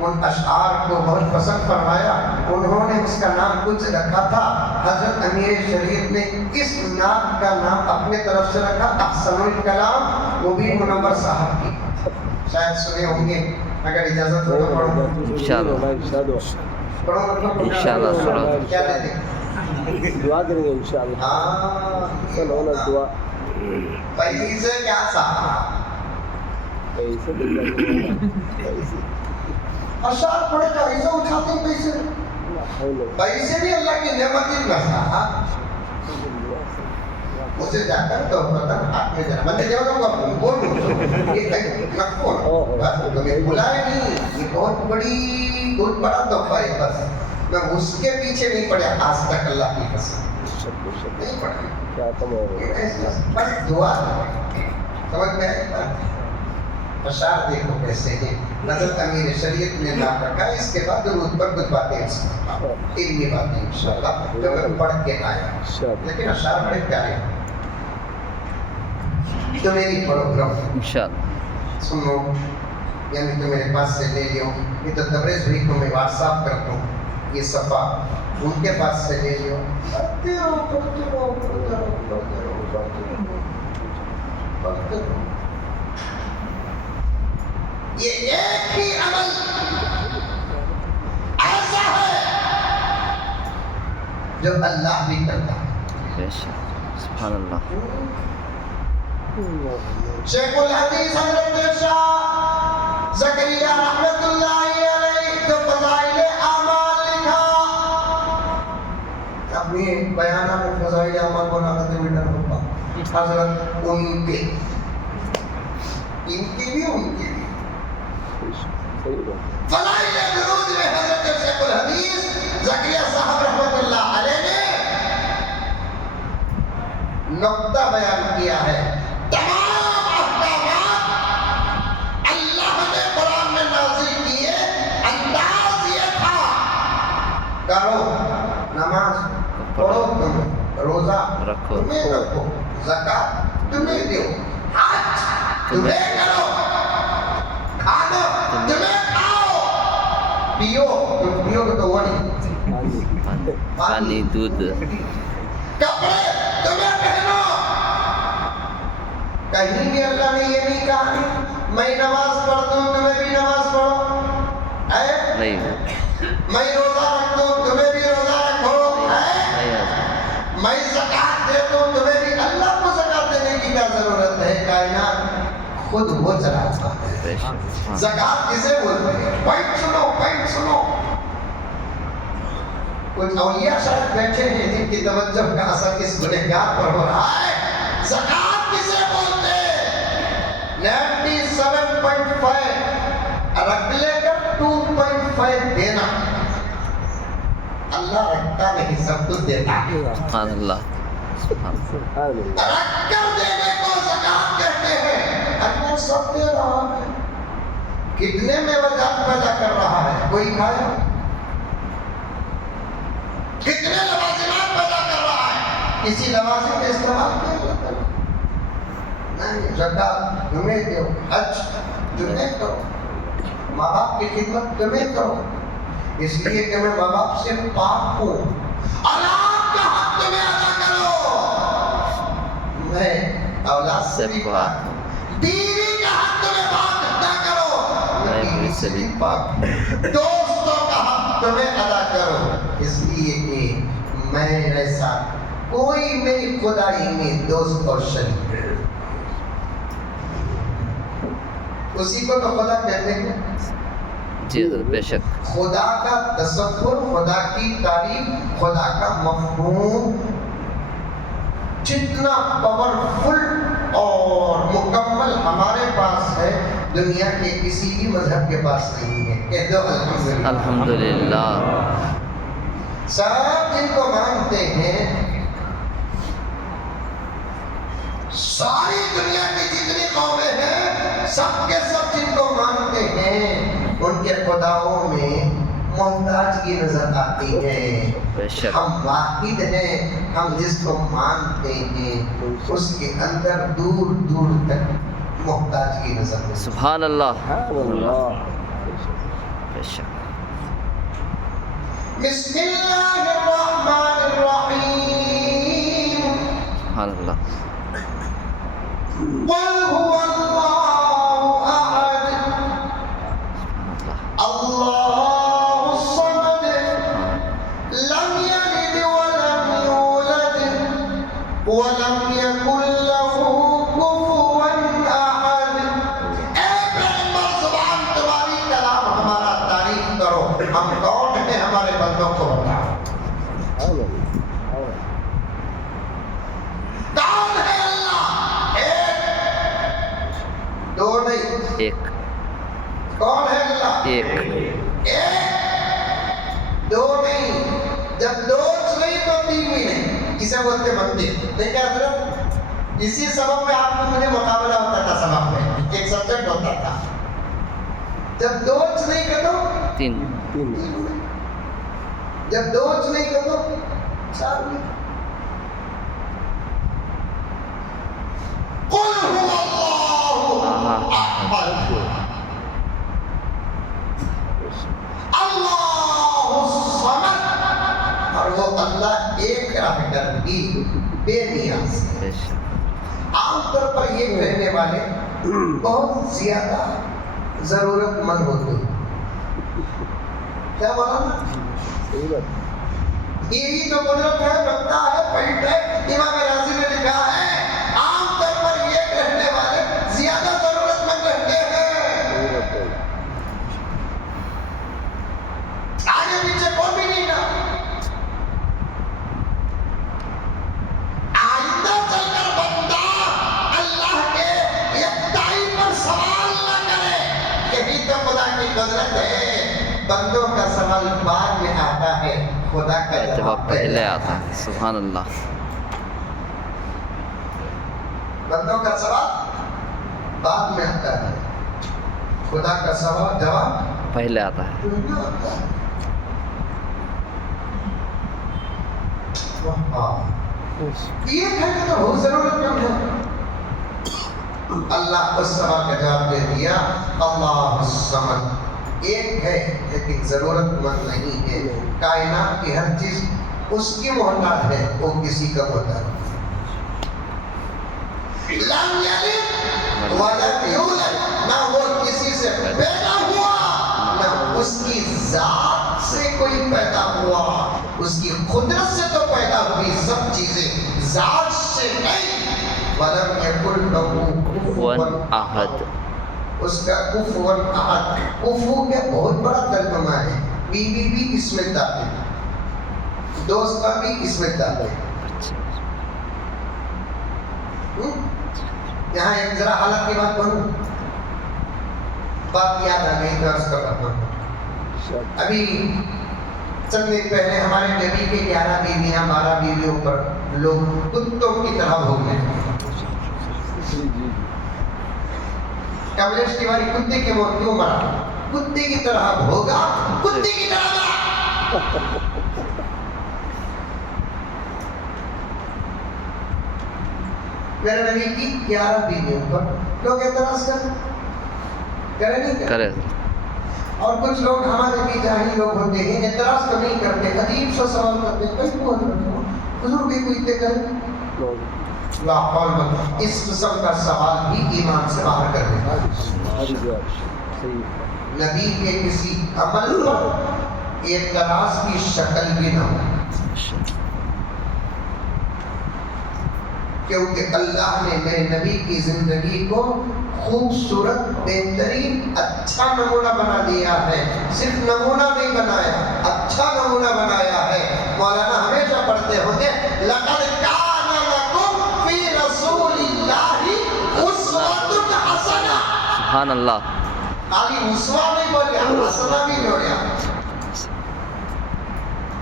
ان اشعار کو بہت پسند فرمایا. انہوں نے اس کا نام کچھ رکھا تھا. حضرت امیر شریعت نے اس نعت کا نام اپنے طرف سے رکھا احسن الکلام مبین منور صاحب کی. شاید سنے ہوں گے, اگر اجازت ہو تو پڑھوں. انشاءاللہ پڑھوں انشاءاللہ سنا. کیا لیتے ہیں؟ دعا کریں گے انشاءاللہ. ہاں چلو نا دعا. پیسے کیا صاحب پیسے پیسے اشعار پڑھے کا ایسا اٹھاتے ہیں پیسے. پیسے بھی اللہ کی نعمت ہی نہ. اسے جا کر تو پتہ ہاتھ میں جانا بندے جاؤ گا بولوں یہ کہیں تمہیں بلائے نہیں. یہ بہت بڑا تحفہ ہے. بس میں اس کے پیچھے نہیں پڑا آج تک اللہ کی قسم نہیں پڑا. بس دعا سمجھ میں آئے. اشعار دیکھو کیسے ہیں. حضرت امیر شریعت نے نام رکھا. اس کے بعد درود پر کچھ باتیں علمی باتیں انشاءاللہ جو میں پڑھ کے آیا. لیکن اشعار بڑے پیارے ہیں. تو میری پروگرام انشاءاللہ سنو, یعنی تو میرے پاس سے لے لیو. یہ تو تبریز ہوئی کو میں واٹس ایپ کرتا ہوں. یہ صفحہ ان کے پاس سے لے لیو. پڑھتے رہو پڑھتے رہو پڑھتے رہو پڑھتے رہو پڑھتے رہو پڑھتے رہو. یہ ایک ہی عمل ایسا ہے جو اللہ بھی کرتا ہے. بے شک سبحان اللہ. شیخ الحدیث حضرت شاہ زکریا رحمت اللہ علیہ جو فضائل اعمال لکھا. اپنی بیانہ میں فضائل اعمال کو نقد میں ڈر ہوگا. حضرت ان کی بھی فضائل درود میں حضرت شیخ الحدیث زکریا صاحب رحمت اللہ علیہ نے نقطہ بیان کیا ہے. تمام احکامات اللہ نے قرآن میں نازل کیے. انداز یہ تھا کرو نماز پڑھو, تم روزہ تمہیں رکھو, زکات تمہیں دو, حج تمہیں کرو, کھانا تمہیں کھاؤ, پیو تم پیو گے تو وہ نہیں, پانی دودھ کپڑے تمہیں پہنو. کہیں بھی اللہ نے یہ نہیں کہا میں نماز پڑھتا ہوں تمہیں بھی نماز پڑھو نہیں. میں روزہ رکھتا ہوں تمہیں بھی روزہ رکھو. میں زکات دیتا ہوں تمہیں بھی. اللہ کو زکات دینے کی کیا ضرورت ہے؟ کائنات خود وہ چلاتا ہے. زکات کسے بولتے ہیں؟ پوائنٹ سنو. کچھ اولیاء شاید بیٹھے ہیں جن کی توجہ کا اثر اس گنہگار پر ہو رہا ہے. زکات کسے بولتے ہیں؟ 97.5 رکھ لے کر 2.5 دینا. اللہ رکھتا نہیں, سب کچھ دیتا ہے. سبحان اللہ. رکھ کر دینے کو زکات کہتے ہیں. اللہ سب دے رہا ہے. کتنے میں وجات پیدا کر رہا ہے؟ کوئی کھایا؟ کتنے لوازمات پیدا کر رہا ہے؟ کسی لوازم کا استعمال نہیں. زکات تمہیں دو, حج تمہیں کرو, ماں باپ کی خدمت تمہیں کرو, اس لیے کہ میں ماں باپ سے پاک ہوں. اولاد کا حق تمہیں ادا کرو, میں اولاد سے بھی پاک ہوں. بیوی کا حق تمہیں پاک ادا کرو, میں بیوی سے بھی پاک ہوں. دوستوں کا حق تمہیں ادا کرو, اس لیے کہ میں ایسا کوئی میری خدائی میں دوست اور شریک ہے. اسی کو تو خدا کہتے ہیں. جی بے شک. خدا کا تصور, خدا کی تعریف, خدا کا مفہوم جتنا پاورفل اور مکمل ہمارے پاس ہے دنیا کے کسی بھی مذہب کے پاس نہیں ہے. کہہ دو الحمدللہ. الحمدللہ. سب جن کو مانتے ہیں, ساری دنیا کی جتنی قومیں ہیں, سب کے سب جن کو مانتے ہیں ان کے خداؤں میں محتاجگی نظر آتی ہے. ہم واحد ہیں, ہم جس کو مانتے ہیں اس کے اندر دور دور تک محتاجگی نظر آتی ہے. سبحان اللہ. بے شک بسم اللہ الرحمن الرحیم سبحان اللہ قل هو اللہ احد اللہ الصمد لم یلد ولم یولد ولم یکن له کفوا احد۔ اے پیغمبر زبان تمہاری کلام ہمارا تعریف کرو، ہم کون ہیں ہمارے بندوں کو بتاؤ۔ کون ہے اللہ؟ ایک، دو نہیں، ایک کون ہے اللہ؟ ایک ایک، دو نہیں، جب دو نہیں تو تین بھی نہیں، اسے بولتے منطق۔ نہیں کیا حضرت؟ اسی سبب میں آپ کو مجھے مقابلہ ہوتا تھا، سبق میں ایک سبجیکٹ ہوتا تھا، جب دو نہیں کر دو تین جب دو نہیں کر دو چار نہیں۔ قل هو اللہ احد اللہ الصمد، اور وہ اللہ ایک رہ کر بھی بے نیاز ہے۔ بے شک عام طور پر یہ کہنے والے بہت زیادہ ضرورت مند ہوتے ہیں۔ کیا بولا نا؟ یہی تو قدرت ہے، بنتا ہے، پینٹ ہے۔ امام راضی نے لکھا ہے عام طور پر یہ کہنے والے زیادہ ضرورت مند رہتے ہیں، آگے پیچھے کوئی بھی نہیں نا۔ آئندہ چل کر بندہ اللہ کے یکتائی پر سوال نہ کرے، یہی تو خدا کی قدرت ہے۔ بندوں کا سوال بعد میں آتا ہے، خدا کا جواب پہلے آتا ہے۔ سبحان اللہ بندوں کا سوال بعد میں آتا ہے، خدا کا سوال جواب پہلے آتا ہے۔ پہلے آتا ہے۔ یہ کہنے تو بہت ضرورت مند ہے۔ اللہ اس سوال کا جواب دے دیا، اللہ الصمد ایک ہے لیکن ضرورت مند نہیں ہے۔ کائنات کی ہر چیز اس کی محتاج ہے، وہ کسی کا محتاج نہیں۔ لم یلد ولم یولد، نہ وہ کسی سے پیدا ہوا، نہ اس کی ذات سے کوئی پیدا ہوا۔ اس کی قدرت سے تو پیدا ہوئی سب چیزیں، ذات سے نہیں۔ ولم یکن لہ کفوا احد، اس کا کفوا احد، کفو کا بہت بڑا ترجمہ ہے۔ بیوی بھی اس میں داخل، دوست بھی اس میں داخل۔ یہاں ایک ذرا حالت کی بات کروں، بات یاد آ گئی تو عرض کر رہا ہوں۔ ابھی چند دن پہلے ہمارے نبی کے 11 بیویاں 12 بیویوں پر لوگ کتوں کی طرح ہو گئے۔ کملیش تیواری کتے کے وہ کیوں مرا؟ کتے کی طرح ہوگا، کتے کی طرح مرا۔ میرے نبی کی 11 بیویوں پر لوگ اعتراض کریں نہیں کرے اور کچھ لوگ ہمارے بھی جاہل لوگ ہوتے ہیں، اعتراض تو نہیں کرتے، عجیب سا سوال کرتے ہیں، کئی کو حضور بھی کوئی اتنے کریں لا حول ولا قوة۔ اس قسم کا سوال بھی ایمان سے باہر کر دیتا ہے۔ نبی کے کسی عمل پر اعتراض کی شکل بھی نہ ہو، کیونکہ اللہ نے میرے نبی کی زندگی کو خوبصورت، بہترین، اچھا نمونہ بنا دیا ہے۔ صرف نمونہ نہیں بنایا، اچھا نمونہ بنایا ہے۔ مولانا ہمیشہ پڑھتے ہوں گے لقد کان لکم فی رسول اللہ اسوۃ حسنہ۔ سبحان اللہ، خالی اسوہ نہیں بولیا، حسنہ بھی بولیا۔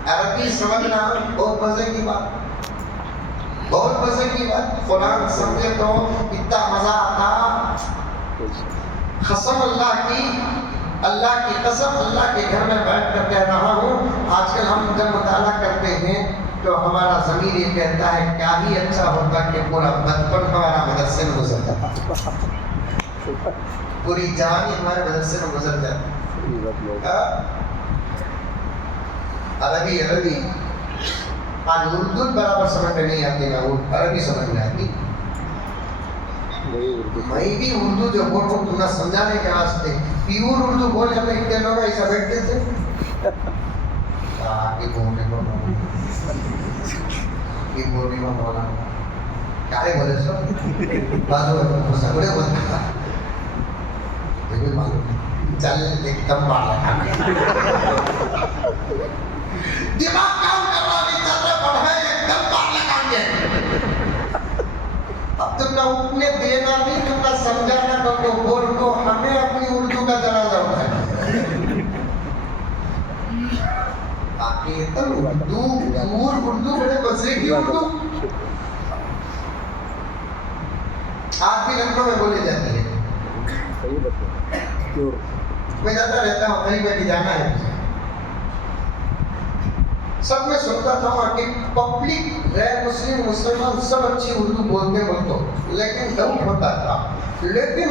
عربی سمجھنا بہت مزے کی بات، بہت مزے کی بات۔ قرآن سمجھے تو اتنا مزہ آتا۔ قسم اللہ کی قسم، اللہ کے گھر میں بیٹھ کر کہہ رہا ہوں، آج کل ہم جب مطالعہ کرتے ہیں تو ہمارا ضمیر یہ کہتا ہے کیا ہی اچھا ہوتا کہ پورا بچپن ہمارا مدرسے میں گزر جاتا، پوری جوانی ہمارے مدرسے میں گزر جاتی۔ عربی آج اردو برابر سمجھ میں نہیں آتی نا، عربی سمجھ میں آتی. میں بھی اردو جو بول رہا ہوں تمہیں سمجھانے کے واسطے پیور اردو بول جب اتنے لوگ ایسا بیٹھتے تھے آگے بولنے کو یہ بول رہی ہوں بولا کیا بولے سو بازو سگڑے بولتا دیکھو معلوم چل ایک دم مار لگا دماغ کام کرنا نہیں چل رہا پڑھائی ایک دم مار لگا کے اب تم نے اپنے دینا نہیں تم نے سمجھانا تو بول کو ہمیں اپنی اردو کا جنازہ اٹھایا باقی اردو اردو بڑے مزے کی اردو آج بھی لکھنؤ میں بولی جاتی ہے. میں جاتا رہتا ہوں کہیں پہ بھی جانا ہے مجھے سب میں سنتا تھا کہ پبلک غیر مسلم مسلمان سب اچھی اردو بولتے بولتے لیکن ڈاؤٹ ہوتا تھا. لیکن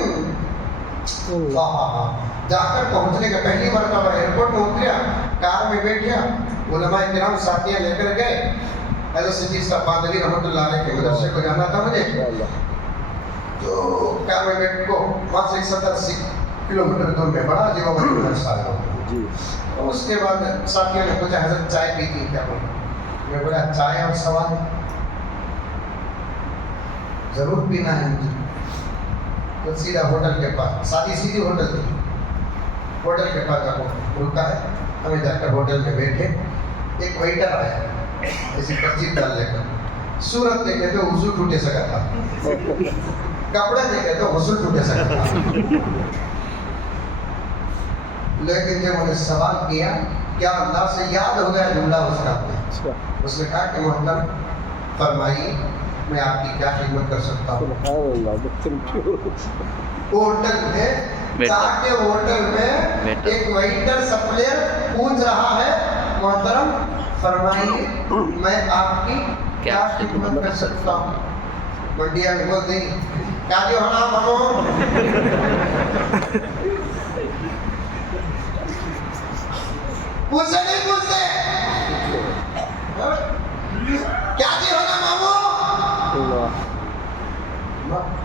جا کر پہنچنے کا پہلی مرتبہ ایئرپورٹ میں اتریا کار میں بیٹھیا علماء کرام ساتھیاں لے کر گئے حضرت صدیق صاحب بادلی رحمۃ اللہ علیہ کے مدرسے کو جانا تھا مجھے تو کار میں بیٹھ کو وہاں سے 70-80 کلومیٹر دور میں بڑا عجیب و غریب مدرسہ ہے. اس کے بعد ساتھیوں نے پوچھا حضرت چائے پیتی کیا بولا میں بولا چائے اور سوال ضرور پینا ہے مجھے تو سیدھا ہوٹل کے پاس سیدھی ہوٹل تھی ہوٹل کے پاس جا رکا ہے ہمیں جا کر ہوٹل میں بیٹھے ایک ویٹر آیا ایسی پرچی ڈال لے کر صورت دیکھے تو وضو ٹوٹے سکا تھا کپڑے دیکھے تو غسل ٹوٹے سکا تھا لیکن جب انہیں سوال کیا کیا اللہ سے یاد ہو گیا جملہ اس کا اس نے کہا کہ محترم فرمائیے میں آپ کی کیا خدمت کر سکتا ہوں. ہوٹل میں تاکہ ہوٹل میں ایک ویٹر سپلائر پوچھ رہا ہے محترم فرمائیے میں آپ کی کیا خدمت کر سکتا ہوں. منڈیا میں بول دیں کیا جو ہونا منو پوچھتے نہیں پوچھتے کیا جی ہونا مامو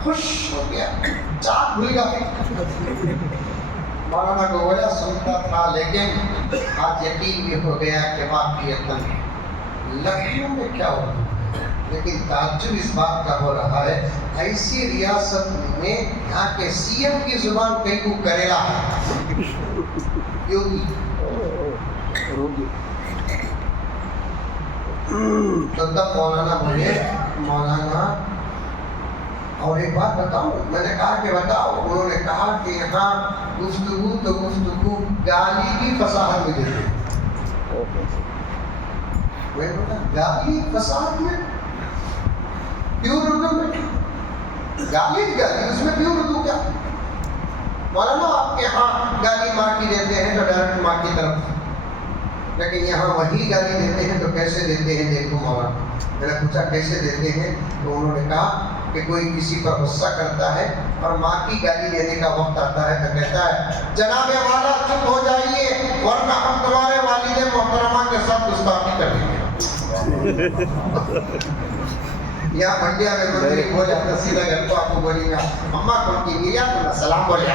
خوش ہو گیا چاٹ بھول گیا مولانا کو بولا سنتا تھا لیکن آج یقین بھی ہو گیا کہ واقعیتاً لکھنؤ میں کیا ہو لیکن تعجب اس بات کا ہو رہا ہے ایسی ریاست میں یہاں کے سی ایم کی زبان کہیں کو کریلا ہے یوگی تو تب مولانا بولے مولانا اور ایک بات بتاؤں میں نے کہا کہ بتاؤ انہوں نے کہا کہ یہاں گفتگو تو گفتگو گالی بھی فصاحت میں دیتے میں بولا گالی فصاحت میں پیور اردو میں گالی اس میں پیور اردو کیا مولانا آپ کے یہاں گالی ماں کی دیتے ہیں تو ڈائریکٹ ماں کی طرف لیکن یہاں وہی گالی دیتے ہیں تو کیسے دیتے ہیں دیکھو مولانا میں نے پوچھا کیسے دیتے ہیں تو انہوں نے کہا کہ کوئی کسی پر غصہ کرتا ہے اور ماں کی گالی دینے کا وقت آتا ہے تو کہتا ہے جناب والا چپ ہو جائیے ورنہ ہم تمہارے والد محترمہ کے ساتھ گستاخی کر دیں گے. یہاں منڈیا میں کوئی ہو جاتا سیدھا گھر کو آپ کو بولی گا اماں کون کی گیا تو سلام بولے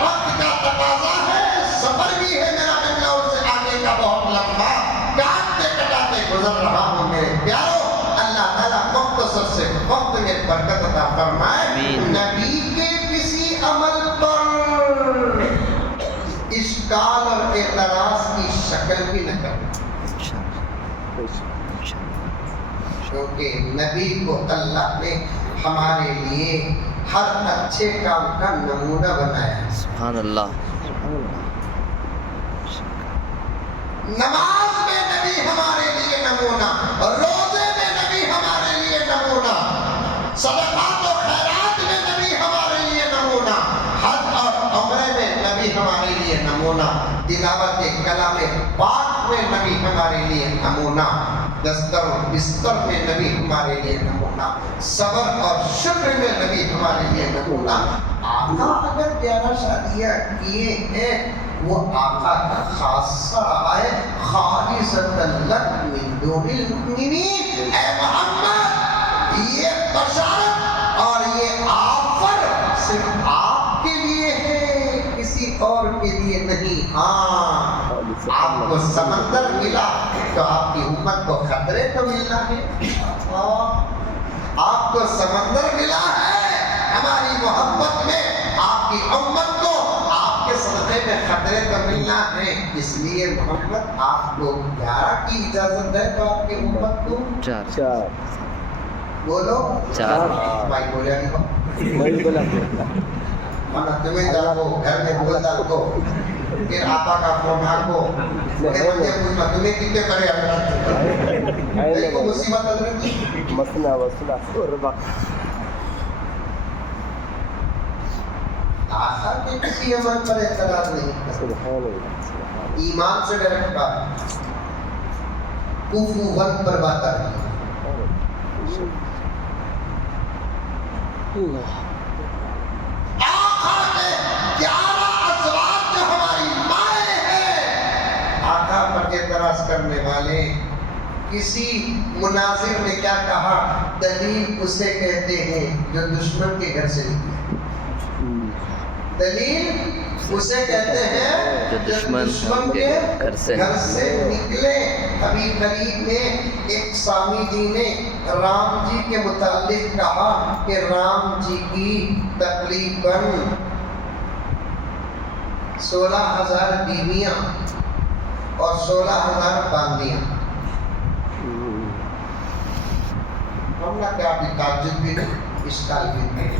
وقت کا تقاضا ہے سفر بھی ہے میرا بنگلور سے آگے کا بہت لمبا کاٹتے کٹاتے گزر رہا ہوں میرے پیارو اللہ تعالیٰ مختصر سے وقت میں برکت عطا فرمائے. نبی کے کسی عمل پر اشکال اور اعتراض کی شکل بھی نہ کرنا کیونکہ نبی کو اللہ نے ہمارے لیے ہر اچھے کام کا نمونہ بنایا. سبحان اللہ. نماز میں نبی ہمارے لیے نمونہ روزے میں نبی ہمارے لیے نمونہ صدقات و خیرات میں نبی ہمارے لیے نمونہ حج اور عمرے میں نبی ہمارے لیے لیے نمونہ، تلاوت کلام پاک میں نبی ہمارے لیے نمونہ، دستر و بستر میں نبی ہمارے لیے نمونہ، صبر اور شکر میں نبی ہمارے لیے نمونہ۔ آقا اگر 11 شادیاں کیے ہیں، وہ آقا کا خاصہ رہا ہے، خالصۃ لک من دون المؤمنین۔ اے محمد، یہ بشارت اور یہ آفر صرف آپ کے لیے ہے، کسی اور کے لیے نہیں۔ ہاں، آپ کو سمندر ملا تو آپ کی امت کو خطرے تو ملنا ہے۔ آپ کو سمندر ملا ہے ہماری محبت میں، آپ کی امت کو آپ کے صدقے میں خطرے تو ملنا ہے۔ اس لیے محمد آپ کو 11 کی اجازت ہے تو آپ کی امت کو 4 بولو 4 بھائی بولے نہیں میں بولا مانا تمہیں ڈالو گھر میں بول ڈالو، پھر آپا کا فون آکو مجھے پوچھنا تمہیں کتنے کرے دیکھو مصیبت حضرت کی۔ مسنا وسنا ربا آخر کے کسی عمل پر اعتراض نہیں کرتا، سبحان اللہ ایمان سے ڈائریکٹ بات، کفو ون پر بات آ رہی ہے۔ آقا کے 11 ازواج جو ہماری مائیں ہیں، آقا پر اعتراض کرنے والے کسی مناظر نے کیا کہا، دلیل اسے کہتے ہیں جو دشمن کے گھر سے نکلے۔ دلیل اسے کہتے ہیں جو دشمن کے گھر سے نکلے۔ ابھی قریب میں ایک سامی جی نے رام جی کے متعلق کہا کہ رام جی کی تقریباً 16,000 بیویاں اور 16,000 باندیاں۔ ہم نہ کیا بھی تعجب بھی نہیں، اشکال بھی نہیں۔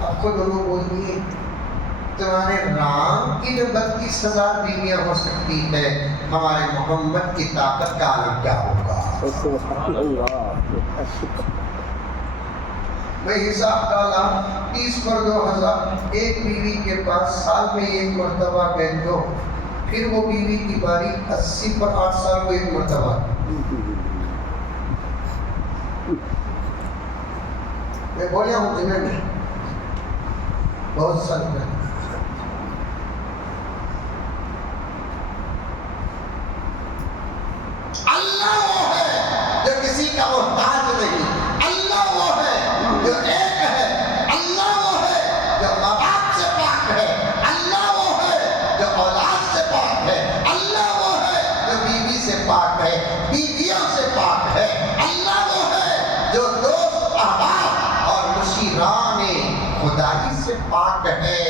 اب خود انہوں بولیے تمہارے رام کی جو 32,000 بیویاں ہو سکتی ہے، ہمارے محمد کی طاقت کا عالم کیا ہوگا؟ سبحان اللہ میں حساب ڈالا 30 پر 2,000، ایک بیوی کے پاس سال میں ایک مرتبہ بیٹھ دو، پھر وہ بیوی کی باری 80 پر 8 سال کو ایک مرتبہ۔ میں بولیا ہوں جنہیں میں بہت سال میں اللہ وہ ہے جو کسی کا محتاج نہیں، اللہ وہ ہے جو ایک ہے، اللہ وہ ہے جو ماں باپ سے پاک ہے، اللہ وہ ہے جو اولاد سے پاک ہے، اللہ وہ ہے جو بیوی سے پاک ہے، بیویوں سے پاک ہے، اللہ وہ ہے جو دوست احباب اور مشیران خدائی سے پاک ہے۔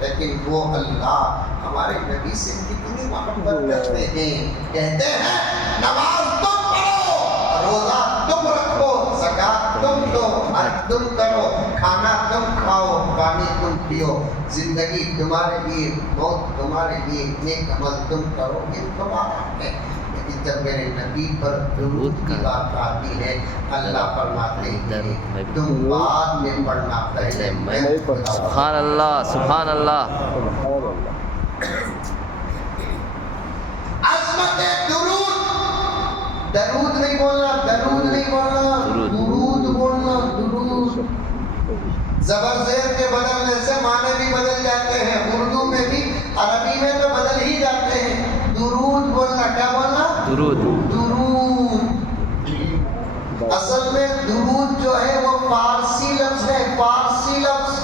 لیکن وہ اللہ ہمارے نبی سے کتنی محبت کرتے ہیں، کہتے ہیں نماز تم پڑھو، روزہ تم رکھو، زکات تم دو، حج تم کرو، کھانا تم کھاؤ، پانی تم پیو، زندگی تمہارے لیے، موت تمہارے لیے، نیک عمل تم کرو، یہ تمہارا ہے۔ لیکن جب میرے نبی پر درود کی بات آتی ہے، اللہ فرماتے ہیں تم بعد میں پڑھنا، پہلے میں پڑھتا ہوں۔ سبحان اللہ سبحان اللہ سبحان اللہ عظمت درود، درود نہیں بولنا، درود نہیں بولنا، درود بولنا، درود۔ زبر زیر کے بدلنے سے معنی بھی بدل جاتے ہیں، اردو میں بھی عربی میں تو بدل ہی جاتے ہیں۔ درود بولنا، کیا بولنا؟ درود درود۔ اصل میں درود جو ہے وہ فارسی لفظ ہے، فارسی لفظ،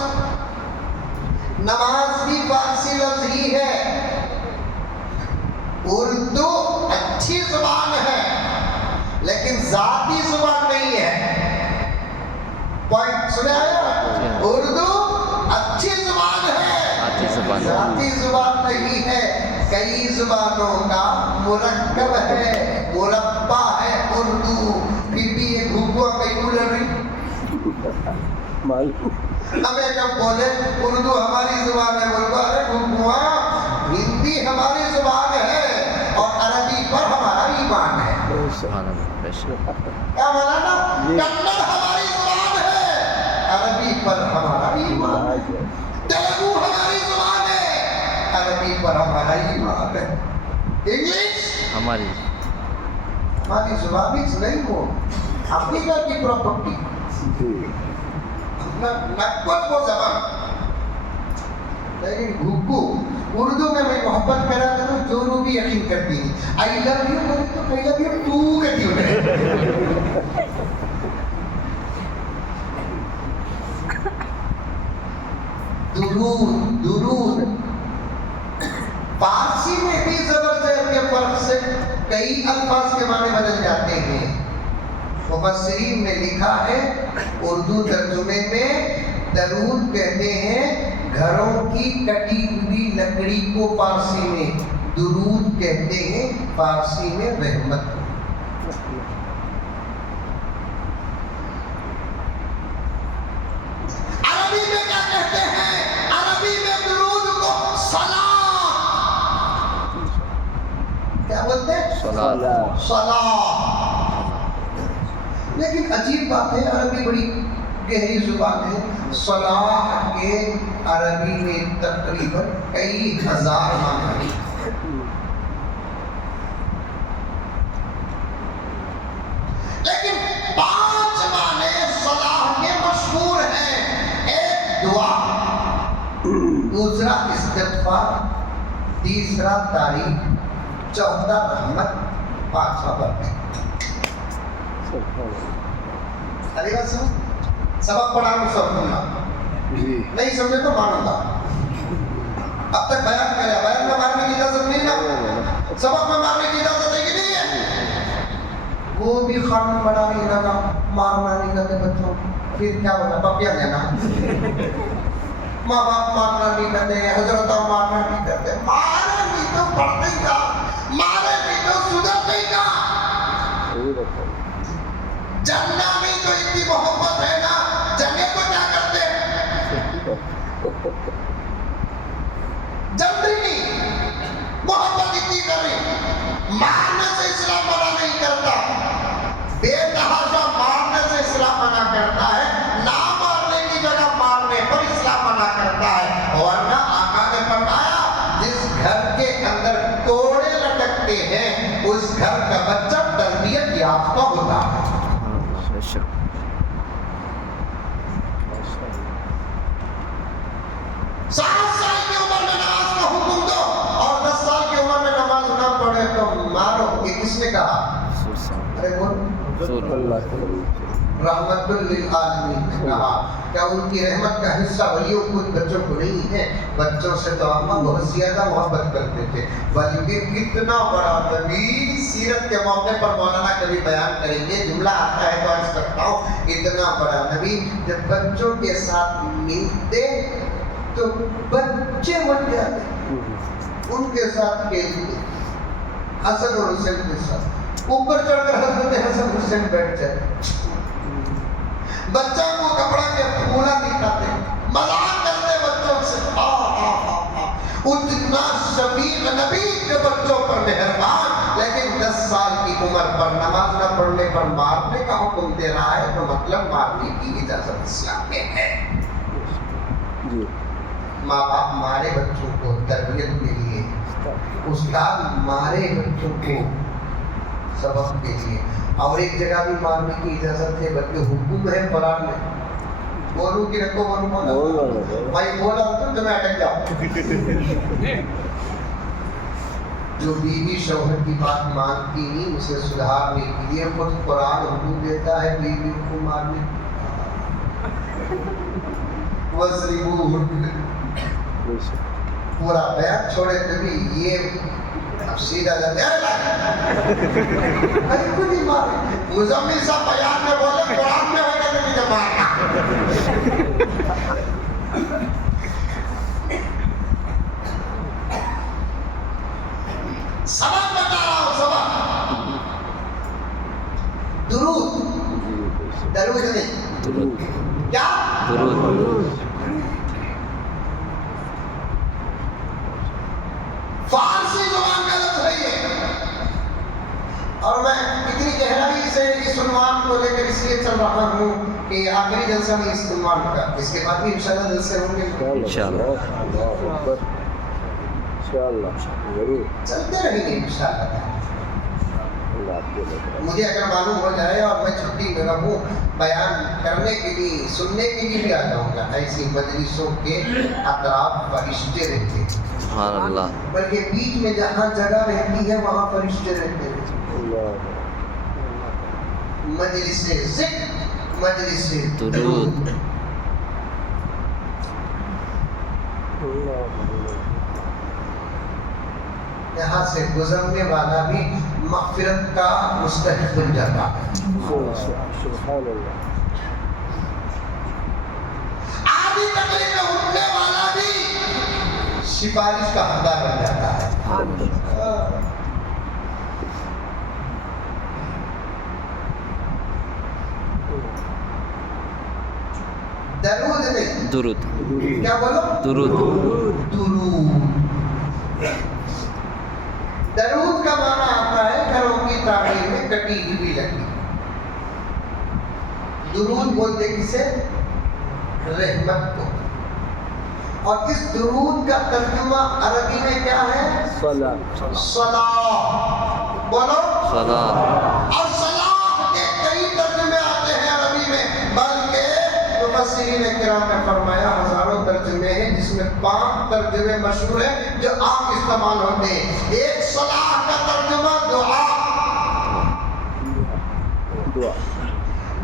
نماز بھی فارسی لفظ ہی ہے۔ اردو اچھی زبان ہے لیکن ذاتی زبان نہیں ہے۔ پوائنٹ سنے آیا؟ اردو اچھی زبان ہے، ذاتی زبان نہیں ہے۔ کئی زبانوں کا مرکب ہے، مربع ہے اردو، پھر بھی یہ گھوگوا کئی بولے نہیں۔ ہمیں جب بولے اردو ہماری زبان ہے، بولو ارے گھوگوا ہندی ہماری زبان ہے اور عربی پر ہمارا ایمان ہے۔ سبحان اللہ کیا مولانا؟ کنڑ ہماری زبان ہے، عربی پر ہمارا ایمان ہے۔ تیلگو ہماری زبان ہے، عربی پر ہمارا ایمان ہے. انگلش ہماری ہماری زبان نہیں ہو افریقہ کی پراپرٹی نقبت وہ زبان. لیکن گھگو اردو میں محبت کرا کروں جو رو بھی یقین کرتی ہے. آئی لو یو بولے تو آئی لو یو ٹو کہتی ہوں. درود درود فارسی میں بھی زبر زیر کے فرق سے کئی الفاظ کے معنی بدل جاتے ہیں. مفسرین نے لکھا ہے اردو ترجمے میں درود کہتے ہیں گھروں کی کٹی ہوئی لکڑی کو فارسی میں درود کہتے ہیں فارسی میں رحمت. عربی میں کیا کہتے ہیں؟ عربی میں درود کو صلاۃ کیا بولتے ہیں؟ صلاۃ. صلاۃ. لیکن عجیب بات ہے عربی بڑی گہری زبان ہے. صلاح کے عربی میں تقریباً کئی ہزار معنی ہیں. لیکن 5 معنی صلاح کے مشہور ہیں. ایک دعا، دوسرا استغفار، تیسرا تعریف، چوتھا رحمت، پانچواں برکت. علی بات سمجھ سبق پڑھا ہوں سب سننا نہیں سمجھے تو مانوں گا. اب تک بیان کریا بیان میں مارنے کی اجازت نہیں نا سبق میں مارنے کی اجازت ہے کہ نہیں ہے. وہ بھی قانون بنانے لگا مارنا نہیں کرتے بچوں پھر کیا ہوگا پپیا دینا. ماں باپ مارنا نہیں کرتے حضرت مارنا نہیں کرتے. مارے بھی تو پڑھتے ہی تھا مارے بھی تو سدھرتے ہی تھا. جنہ میں تو اتنی محبت ہے نا جنگے کو کیا کرتے جنگی نہیں محبت اتنی کریں. مارنے سے اسلام منع نہیں کرتا بے تحاشا مارنے سے اسلام منع کرتا ہے. نہ مارنے کی جگہ مارنے پر اسلام منع کرتا ہے. ورنہ آقا نے فرمایا جس گھر کے اندر کوڑے لٹکتے ہیں اس گھر کا بچہ تربیت یافتہ ہوتا ہے. 7 سال کی عمر میں نماز کا حکم دو اور 10 سال کی عمر میں نماز نہ پڑھے تو مارو. یہ کس نے کہا؟ ارے بول رحمت للعالمین نے کہا. کیا ان کی رحمت کا حصہ ولیوں کچھ بچوں کو نہیں ہے؟ بچوں سے تو آقا بہت زیادہ محبت کرتے تھے. بلکہ کتنا بڑا نبی سیرت کے موقع پر مولانا کبھی بیان کریں گے. جملہ آتا ہے تو عرض کرتا ہوں اتنا بڑا نبی جب بچوں کے ساتھ ملتے تو بچے بن جاتے ان کے ساتھ کھیلتے. حسن اور حسین کے ساتھ اوپر چڑھ کر حضرت حسن حسین بیٹھ جاتے. بچوں کو کپڑا کے پھولا دکھاتے مذاق کرتے بچوں سے. اتنا شفیق نبی کے بچوں پر مہربان لیکن 10 سال کی عمر پر نماز نہ پڑھنے پر مارنے کا حکم دے رہا ہے تو مطلب مارنے کی اجازت اسلام میں ہے. ماں باپ مارے بچوں کو تربیت کے لیے استاد مارے بچوں کو سبق کے لیے. اور ایک جگہ بھی مارنے کی اجازت ہے بلکہ حکم ہے قرآن میں. بولوں کہ رکھو بولوں بھائی بولا تو میں اٹک جاؤں. جو بیوی شوہر کی بات مانتی نہیں اسے سدھارنے کے لیے خود قرآن حکم دیتا ہے بیوی کو مارنے. پورا بیان چھوڑے کبھی یہ اب سیدھا جاتے مزمل صاحب بیان میں بولے قرآن میں ہوگا تو مجھے مارنا. سبق بتا رہا ہوں سبق. درود درود نہیں کیا درود فارسی زبان کا لفظ ہے یہ. اور میں اتنی گہرائی سے اس عنوان کو لے کر اس لیے چل رہا ہوں کہ آخری جلسہ میں اس عنوان کا اس کے بعد بھی انشاءاللہ جلسے ہوں گے. انشاءاللہ ضرور چلتے رہیں گے انشاءاللہ. اللہ آپ کے لیے مجھے اگر معلوم ہو جائے اور میں چھٹی میں رہوں بیان کرنے کے لیے سننے کے لیے بھی آ جاؤں گا. ایسی مجلسوں کے اطراف فرشتے رہتے ہیں, سبحان اللہ. بلکہ بیچ میں جہاں جگہ رہتی ہے وہاں فرشتے رہتے ہیں. اللہ مجلس ذکر, مجلس درود. یہاں سے گزرنے والا بھی مغفرت کا مستحق بن جاتا ہے. سبحان اللہ. آدھی تکلیف میں اٹھنے والا بھی سفارش کا حقدار بن جاتا ہے. درود نہیں, درود. کیا بولو؟ درود. درود. درود کا معنی آتا ہے گھروں کی تعمیر میں کٹی ہوئی لکڑی. درود بولتے کسے؟ رحمت کو. اور اس درود کا ترجمہ عربی میں کیا ہے؟ صلاة. صلاح. بولو. صلاح. اور صلاح کے کئی ترجمے آتے ہیں عربی میں, بلکہ مفسرین کرام نے فرمایا ہزاروں ترجمے ہیں جس میں 5 ترجمے مشہور ہیں جو عام استعمال ہوتے ہیں. ایک صلاح کا ترجمہ دعا, دعا.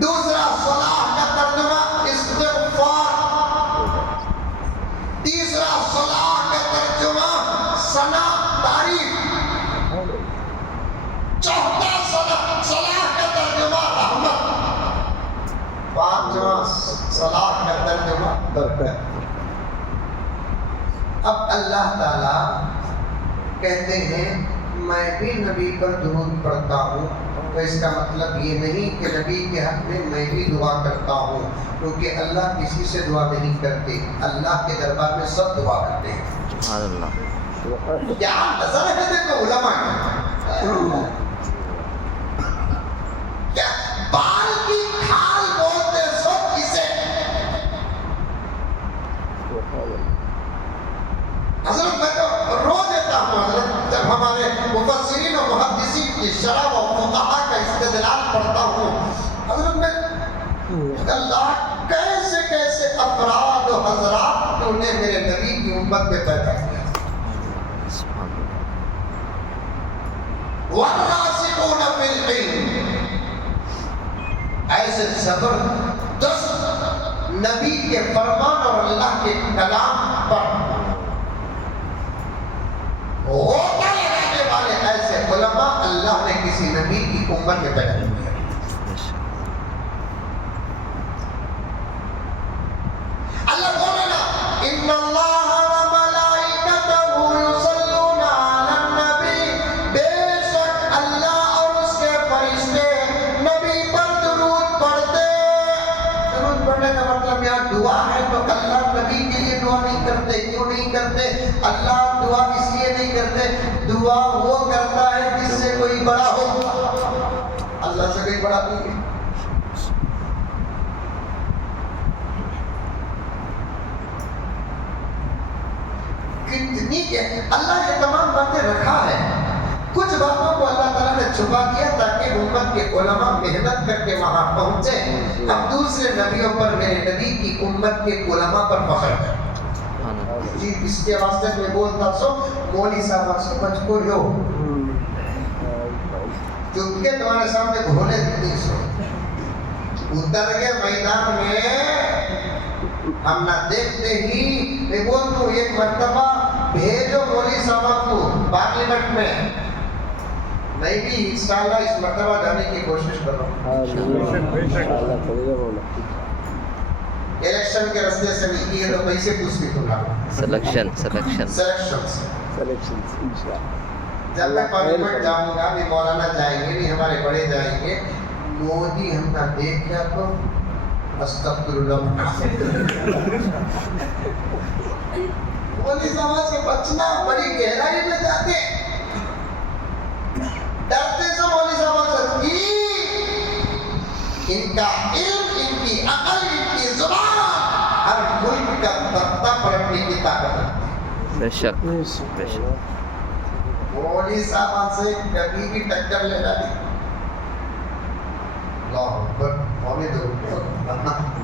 دوسرا صلاح کا ترجمہ استغفار, تیسرا صلاح کا ترجمہ ثنا تعریف, چوتھا صلاح کا ترجمہ رحمت, پانچواں صلاح کا ترجمہ برکت. اب اللہ تعالی کہتے ہیں میں بھی نبی پر درود پڑھتا ہوں, تو اس کا مطلب یہ نہیں کہ نبی کے حق میں بھی دعا کرتا ہوں, کیونکہ اللہ کسی سے دعا نہیں کرتے, اللہ کے دربار میں سب دعا کرتے ہیں. سبحان اللہ. کیا نظر ہے دیکھو علماء کیا بال کی کھال بولتے سب کسے؟ حضرت میں تو رو دیتا ہوں حضرت جب ہمارے مفسرین و محدثین کی شرح و فقہا کا استدلال پڑھتا ہوں. حضرت میں اللہ کیسے کیسے افراد و حضرات تو نے میرے نبی کی امت میں پیدا کیا. وَالرَّاسِخُونَ فِي الْعِلْمِ, ایسے زبردست نبی کے فرمان اور اللہ کے کلام پر غوطہ لگانے والے ایسے علماء اللہ نے کسی نبی کی امت میں پیدا کیا. اللہ بولے نا ان اللہ و ملائکتہ یصلون علی النبی, بے شک اللہ اور اس کے فرشتے نبی پر درود پڑھتے. درود پڑھنے کا مطلب یہاں دعا ہے, تو اللہ نبی کے لیے دعا نہیں کرتے. کیوں نہیں کرتے؟ اللہ دعا اس لیے نہیں کرتے, دعا وہ کرتا ہے جس سے کوئی بڑا ہو. اللہ سے کوئی بڑا نہیں ہے. کتنی کہ اللہ یہ تمام باتیں رکھا ہے, کچھ باتوں کو اللہ تعالیٰ نے چھپا دیا تاکہ امت کے علماء محنت کر کے وہاں پہنچے. اب دوسرے نبیوں پر میرے نبی کی امت کے علماء پر فخر ہے. جی اس کے واسطے میں بولتا سو مولوی صاحب سے بچ کو لو, کیونکہ تمہارے سامنے گھوڑے نہیں سو اتر کے میدان میں ہم نہ دیکھتے ہی. میں بولتا ہوں ایک مرتبہ بھیجو مولوی صاحب کو پارلیمنٹ میں, میں بھی انشاءاللہ اس مرتبہ جانے کی کوشش کر رہا ہوں. الیکشن کے رستے سے نکلی ہے تو پیسے کچھ نہیں کھلا. سلیکشن جب میں پارلیمنٹ جاؤں گا بھی مولانا جائیں گے بھی ہمارے بڑے جائیں گے, مودی ہم نہ دیکھا تو استغفر اللہ. مولوی صاحب سے بچنا بڑی گہرائی میں جاتے, ڈرتے سے مولوی صاحب سے ان کا علم, ان کی عقل, ان کی زبان ہر ملک کا تختہ پلٹنے کی طاقت ہے. بے شک بے شک مولوی صاحب سے کبھی بھی ٹکر لینا نہیں. اللہ اکبر. ہونے دو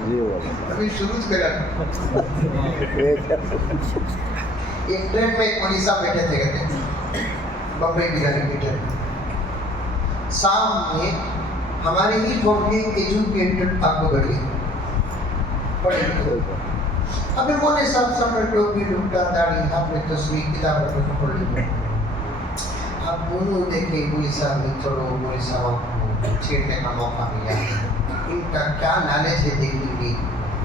جی والله ابھی شروع کرا. ایک ٹرین میں ایک مولوی صاحب بیٹھے تھے کہتے ہیں بمبئی بہاری کی ٹرین. سامنے ہمارے ہی قوم کے ایجوکیٹڈ آپ کو گڑی پڑھے لکھے. ابھی مولوی صاحب سامنے ٹوپی ڈوبٹا داڑھی ہاتھ میں تصویر کتاب رکھ کے پڑھ لی. اب انہوں دیکھے مولوی صاحب نے چلو مولوی صاحب کو چھیڑنے کا موقع ملا. ان کا کیا نالج ہے دیکھیں گے.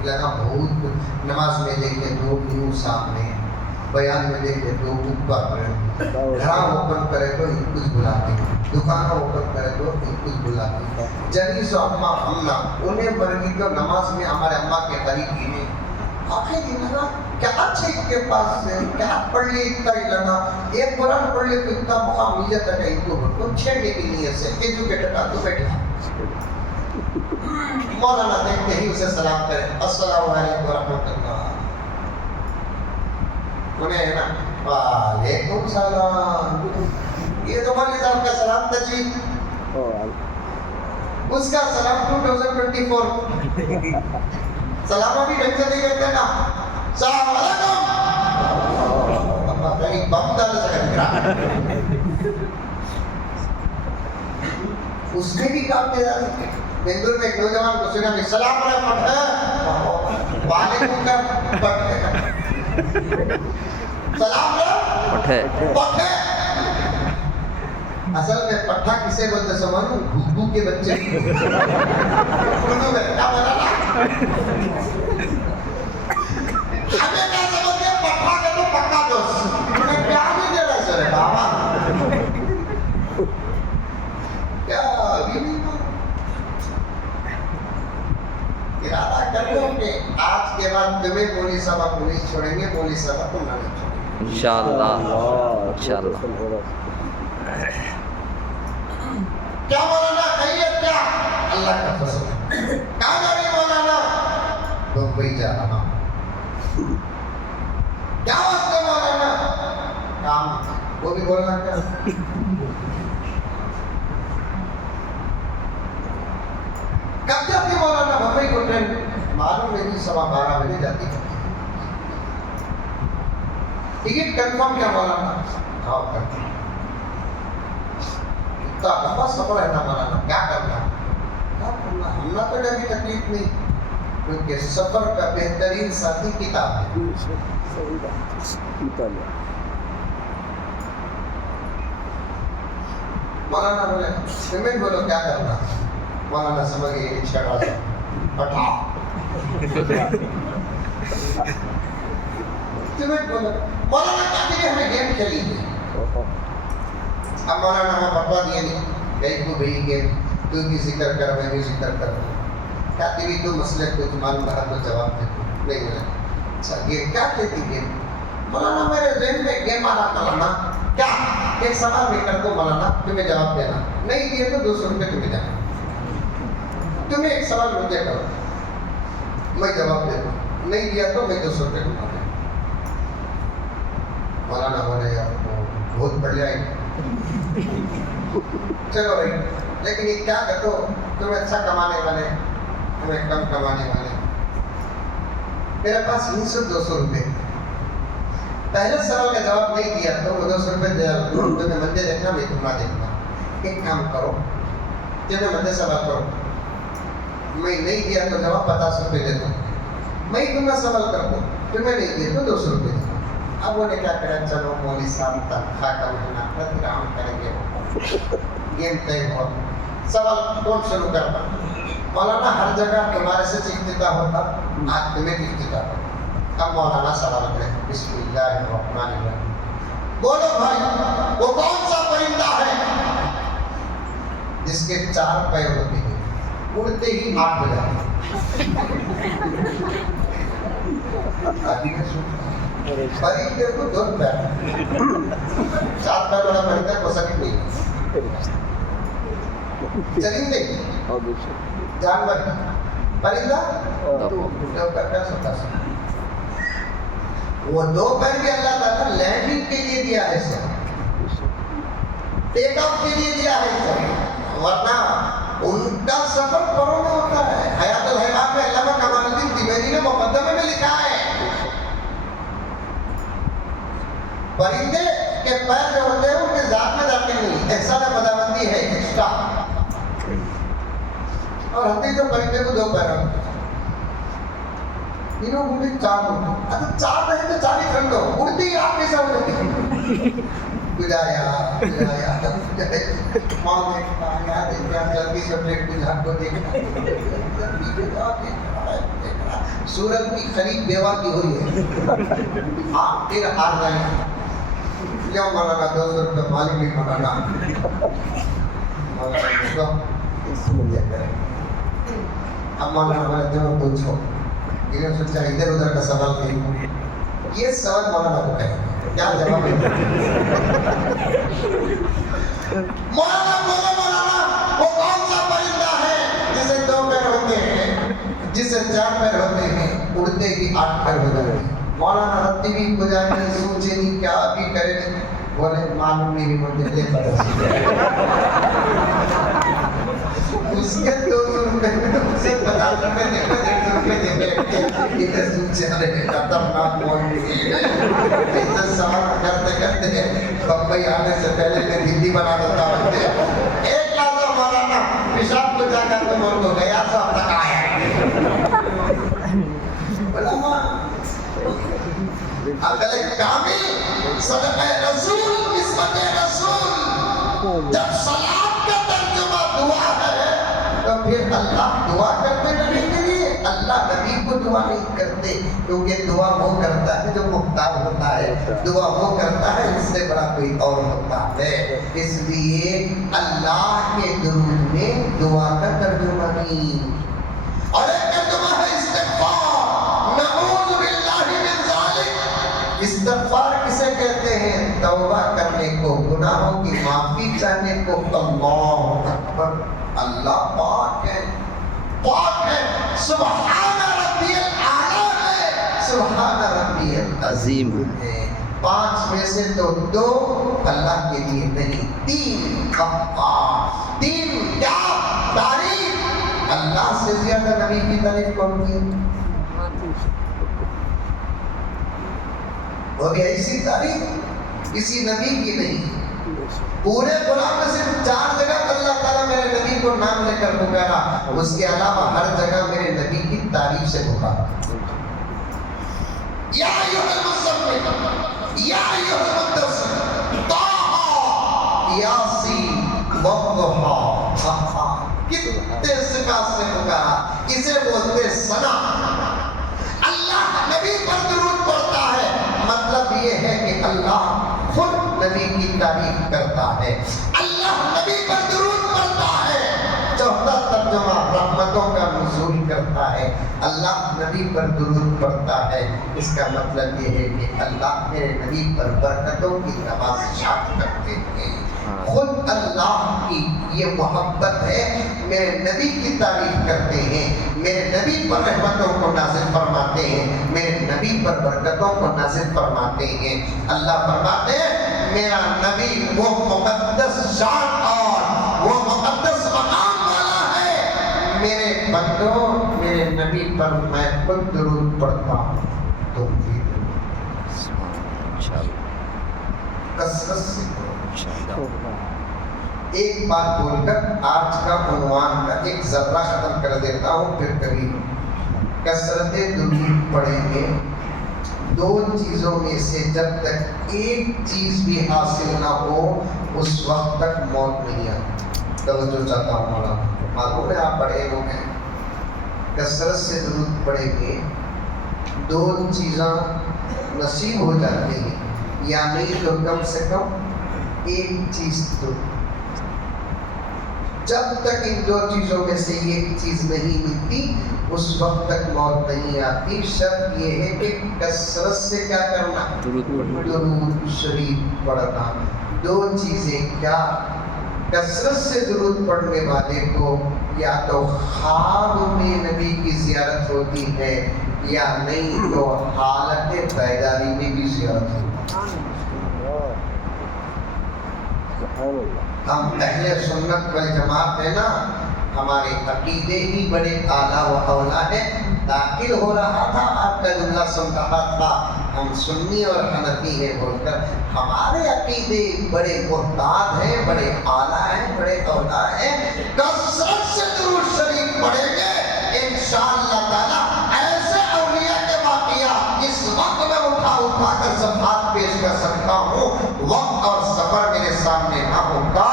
لگا بہت نماز میں دیکھے دو یوں سامنے, بیان میں دیکھے دو اوپر, گھر اوپن کرے تو ایک کچھ بلاتے, دکان اوپن کرے تو ایک کچھ بلاتے. جنی سو اما ہمنا انہیں مرگی تو نماز میں ہمارے اما کے قریب ہی نہیں. آخر یہ لگا کیا اچھے کے پاس سے کیا پڑھ لی اتنا ہی لگا. ایک قرآن پڑھ لی تو اتنا مقام مل جاتا ہے تو چھیڑنے کی نیت سے ایجوکیٹڈ آ تو بیٹھا. مولانا دیکھتے ہی اسے سلام کرے السلام علیکم ورحمۃ اللہ. انہیں ہے نا وعلیکم السلام. یہ تو مولوی صاحب کا سلام تھا جی. اس کا سلام 2024 سلام ابھی ڈھنگ سے نہیں کرتے نا. السلام علیکم. کہیں بم ڈال سکتے اس میں بھی کام دے رہا. بنگلور میں ایک نوجوان کو سنا میں سلام علیکم پٹھ ہے وعلیکم کا پٹھ ہے سلام علیکم پٹھ ہے. اصل میں پٹھا کسے بولتے سمجھو گھگو کے بچے اردو میں کیا بولا نا ہمیں کیا سمجھ گیا پٹھا کا تو پکا دوست انہیں کیا نہیں دے رہا سر بابا کیا ابھی نہیں ارادہ کر لو کہ آج کے بعد تمہیں مولوی صاحب کو نہیں چھوڑیں گے, مولوی صاحب کو نہ چھوڑیں گے انشاءاللہ انشاءاللہ. کیا مولانا خیریت کیا؟ اللہ کا فضل. کہاں جا رہی مولانا؟ بمبئی جا رہا ہوں. کیا واسطے مولانا؟ کام. وہ بھی بولنا کیا؟ کب جاتی مولانا بمبئی کو ٹرین؟ معلوم نہیں 12:15 بجے جاتی ہے. ٹکٹ کنفرم کیا مولانا؟ ہاں کرتی. اتنا لمبا سفر ہے نا مولانا, کیا کرنا؟ ہم نہ تو کبھی تکلیف نہیں, کیونکہ سفر کا بہترین ساتھی کتاب ہے. مولانا بولے سمجھ بولو کیا کرنا. مولانا سمجھ گئے چھڑا سا پٹھا سمجھ بولو. مولانا کہتے کہ ہمیں گیم کھیلی تھی. اب مولانا ہمیں بتوا دیے نہیں گئی کو بھئی گیم تو بھی ذکر کر میں بھی ذکر کر. کہتی بھی تو مسئلے کو تمہارا بہت تو جواب دے نہیں ملا. اچھا گیم کیا کہتی گیم؟ مولانا میرے ذہن میں گیم آ رہا مولانا کیا ایک سوال میں کر دو مولانا تمہیں جواب دینا, نہیں دیے تو 200 روپے تمہیں جانا. تمہیں ایک سوال مجھے کرو میں جواب دے دوں, نہیں دیا تو میں 200 روپے دوں. مولانا بولے آپ کو بہت بڑھیا ہے چلو بھائی, لیکن یہ کیا کہتے ہو تمہیں اچھا کمانے والے تمہیں کم کمانے والے. میرے پاس 200 روپے. پہلے سوال کا جواب نہیں دیا تو وہ 200 روپے دے رہا ہوں. تمہیں مندے دیکھنا میں تمہیں دیکھنا. ایک کام کرو تمہیں مندے سوال کرو, میں نہیں دیا تو جواب 50 روپے دے دو. میں تمہیں سوال کر دوں تمہیں نہیں دیا تو 200 روپے دے. اب وہ نے کیا کرا چلو مولوی صاحب تنخواہ کا مہینہ پروگرام کریں گے. گیم طے ہوا. سوال کون شروع کرتا؟ مولانا ہر جگہ تمہارے سے افتتاح ہوتا, آج تمہیں افتتاح ہوتا. اب مولانا سوال کرے بسم اللہ الرحمن الرحیم. بولو بھائی وہ کون سا پرندہ ہے جس کے 4 پیر ہوتے ہیں, اڑتے ہی 8 بجاتے پرندے کو 2 پیر 4 پیر والا پرندہ کو سکت نہیں. چرندے جانور پرندہ 2 پیر کا سوتا سا. وہ 2 پیر بھی اللہ تعالیٰ لینڈنگ کے لیے دیا ہے سر، ٹیک آف کے لیے دیا ہے سر، ورنہ ان کا سفر پروں میں ہوتا ہے۔ حیات الحیوان میں علامہ کمال الدین دیوبندی نے مقدمے میں لکھا ہے پرندے کے پیر جو ہوتے ہیں ان کے ذات میں داخل نہیں، احسان خداوندی ہے ایکسٹرا، اور ہاتھی جو پرندے کو 2 پیر ہوتے ہیں، تینوں اڑتی 4 ہوتے ہیں، اچھا 4 نہیں تو 4 ہی کھڑ دو، اڑتی آپ کیسے اڑتی؟ گزایا ماں دیکھتا یاد دیکھتا جلدی سبجیکٹ کو جھاڑ کو دیکھتا سورج کی خرید بیوہ کی ہو رہی ہے، آپ پھر ہار گئے، کیوں مولانا 200 روپے مالک نہیں مولانا مولانا دیا کریں۔ اب مولانا بولے تمہیں پوچھو، انہوں نے سوچا ادھر ادھر کا سوال نہیں، یہ سوال مولانا کو کہیں کیا جواب ہے؟ مولانا بولے مولانا وہ کون سا پرندہ ہے جسے 2 پیر ہوتے ہیں، جسے 4 پیر ہوتے ہیں، اڑتے کی 8 پیر ہو جاتے ہیں؟ مولانا رتی بھی گزارے نہیں، سوچے نہیں، کیا بھی کرے نہیں، بولے معلوم نہیں بھی مجھے لے پڑا اس کے 200 روپے اسے 50 روپے دے کر 150 روپے دے کے ادھر سوچے ارے خطرناک مولوی ادھر سوال کرتے کرتے بمبئی آنے سے پہلے میں دلی بنا دیتا ہوں۔ ایک لازم مولانا پیشاب کو جا کر تو مول کو گیا تو اب تک آیا علماء عقل کامل صدقہ رسول قسمت رسول، جب صلاۃ کا ترجمہ دعا ہے تو پھر اللہ دعا کرتے نبی کے لیے، اللہ نبی کو دعا نہیں کرتے، کیونکہ دعا وہ کرتا ہے جو مختار ہوتا ہے، دعا وہ کرتا ہے اس سے بڑا کوئی اور ہوتا ہے، اس لیے اللہ کے درود میں دعا کا ترجمہ نہیں، اور ایک ترجمہ ہے استغفار، نعوذ باللہ من ذالک۔ استغفار کسے کہتے ہیں؟ توبہ کرنے کو، گناہوں کی معافی چاہنے کو۔ اللہ اکبر، اللہ پاک ہے، پاک ہے، سبحان ربی الاعلیٰ ہے، سبحان ربی العظیم ہے۔ 5 میں سے تو 2 اللہ کے لیے نہیں، 3 غفار، 3 کیا تعریف؟ اللہ سے زیادہ نبی کی تعریف کون کی؟ وہ بھی ایسی تعریف کسی نبی کی نہیں۔ پورے قرآن میں صرف 4 جگہ اللہ تعالیٰ میرے نبی کو نام لے کر پکارا، اس کے علاوہ ہر جگہ میرے نبی کی تعریف سے پکارا۔ یا ایھا المزمل، یا ایھا المدثر، طٰہٰ، یاسین والضحیٰ، کتنے صفات سے پکارا، اسے بولتے ثنا۔ اللہ نبی پر درود پڑھتا ہے، مطلب یہ ہے کہ اللہ خود نبی کی تعریف کرتا ہے، اللہ نبی پر درود پڑھتا ہے۔ 4تھا ترجمہ رحمتوں کا نزول کرتا ہے، اللہ نبی پر درود پڑھتا ہے، اس کا مطلب یہ ہے کہ اللہ میرے نبی پر برکتوں کی نوازشات کرتے ہیں۔ خود اللہ کی یہ محبت ہے، میرے نبی کی تعریف کرتے ہیں، میرے نبی پر رحمتوں کو نازل فرماتے ہیں، میرے نبی پر برکتوں کو نازل فرماتے ہیں۔ اللہ فرماتے ہیں میرا نبی وہ مقدس شان اور وہ مقدس مقام والا ہے، میرے بندوں میرے نبی پر میں خود درود پڑھتا ہوں، تم بھی کثرت سے ایک بات بول کر آج کا عنوان کا ایک ذرہ ختم کر دیتا ہوں، پھر کبھی کثرت درود پڑھیں گے۔ 2 چیزوں میں سے جب تک ایک چیز بھی حاصل نہ ہو اس وقت تک موت نہیں آتی۔ توجہ چاہتا ہوں مولانا، معلوم ہے آپ پڑھے لوگ ہیں، کثرت سے درود پڑھیں گے 2 چیزاں نصیب ہو جاتی ہیں، یعنی تو کم سے کم ایک چیز تو جب تک ان 2 چیزوں میں سے ایک چیز نہیں ملتی اس وقت تک موت نہیں آتی۔ شرط یہ ہے کہ کثرت سے کیا کرنا؟ درود شریف پڑھنا۔ 2 چیزیں کیا؟ کثرت سے درود پڑھنے والے کو یا تو خواب میں نبی کی زیارت ہوتی ہے یا نہیں تو حالت بیداری میں بھی زیارت ہو. ہم اہل سنت والجماعت ہیں نا, ہمارے عقیدے ہی بڑے اعلیٰ و اولیٰ ہیں. داخل ہو رہا تھا آپ کا جملہ سن رہا تھا ہم سنی اور حنفی ہیں بول کر. ہمارے عقیدے بڑے محتاط ہیں, بڑے اعلیٰ ہیں, بڑے اولیٰ ہیں. کثرت سے درود شریف پڑھیں گے انشاءاللہ تعالی. ایسے اولیاء کے واقعات اس وقت میں اٹھا کر صفحات پیش کر سکتا ہوں. وقت اور سفر میرے سامنے نہ ہوتا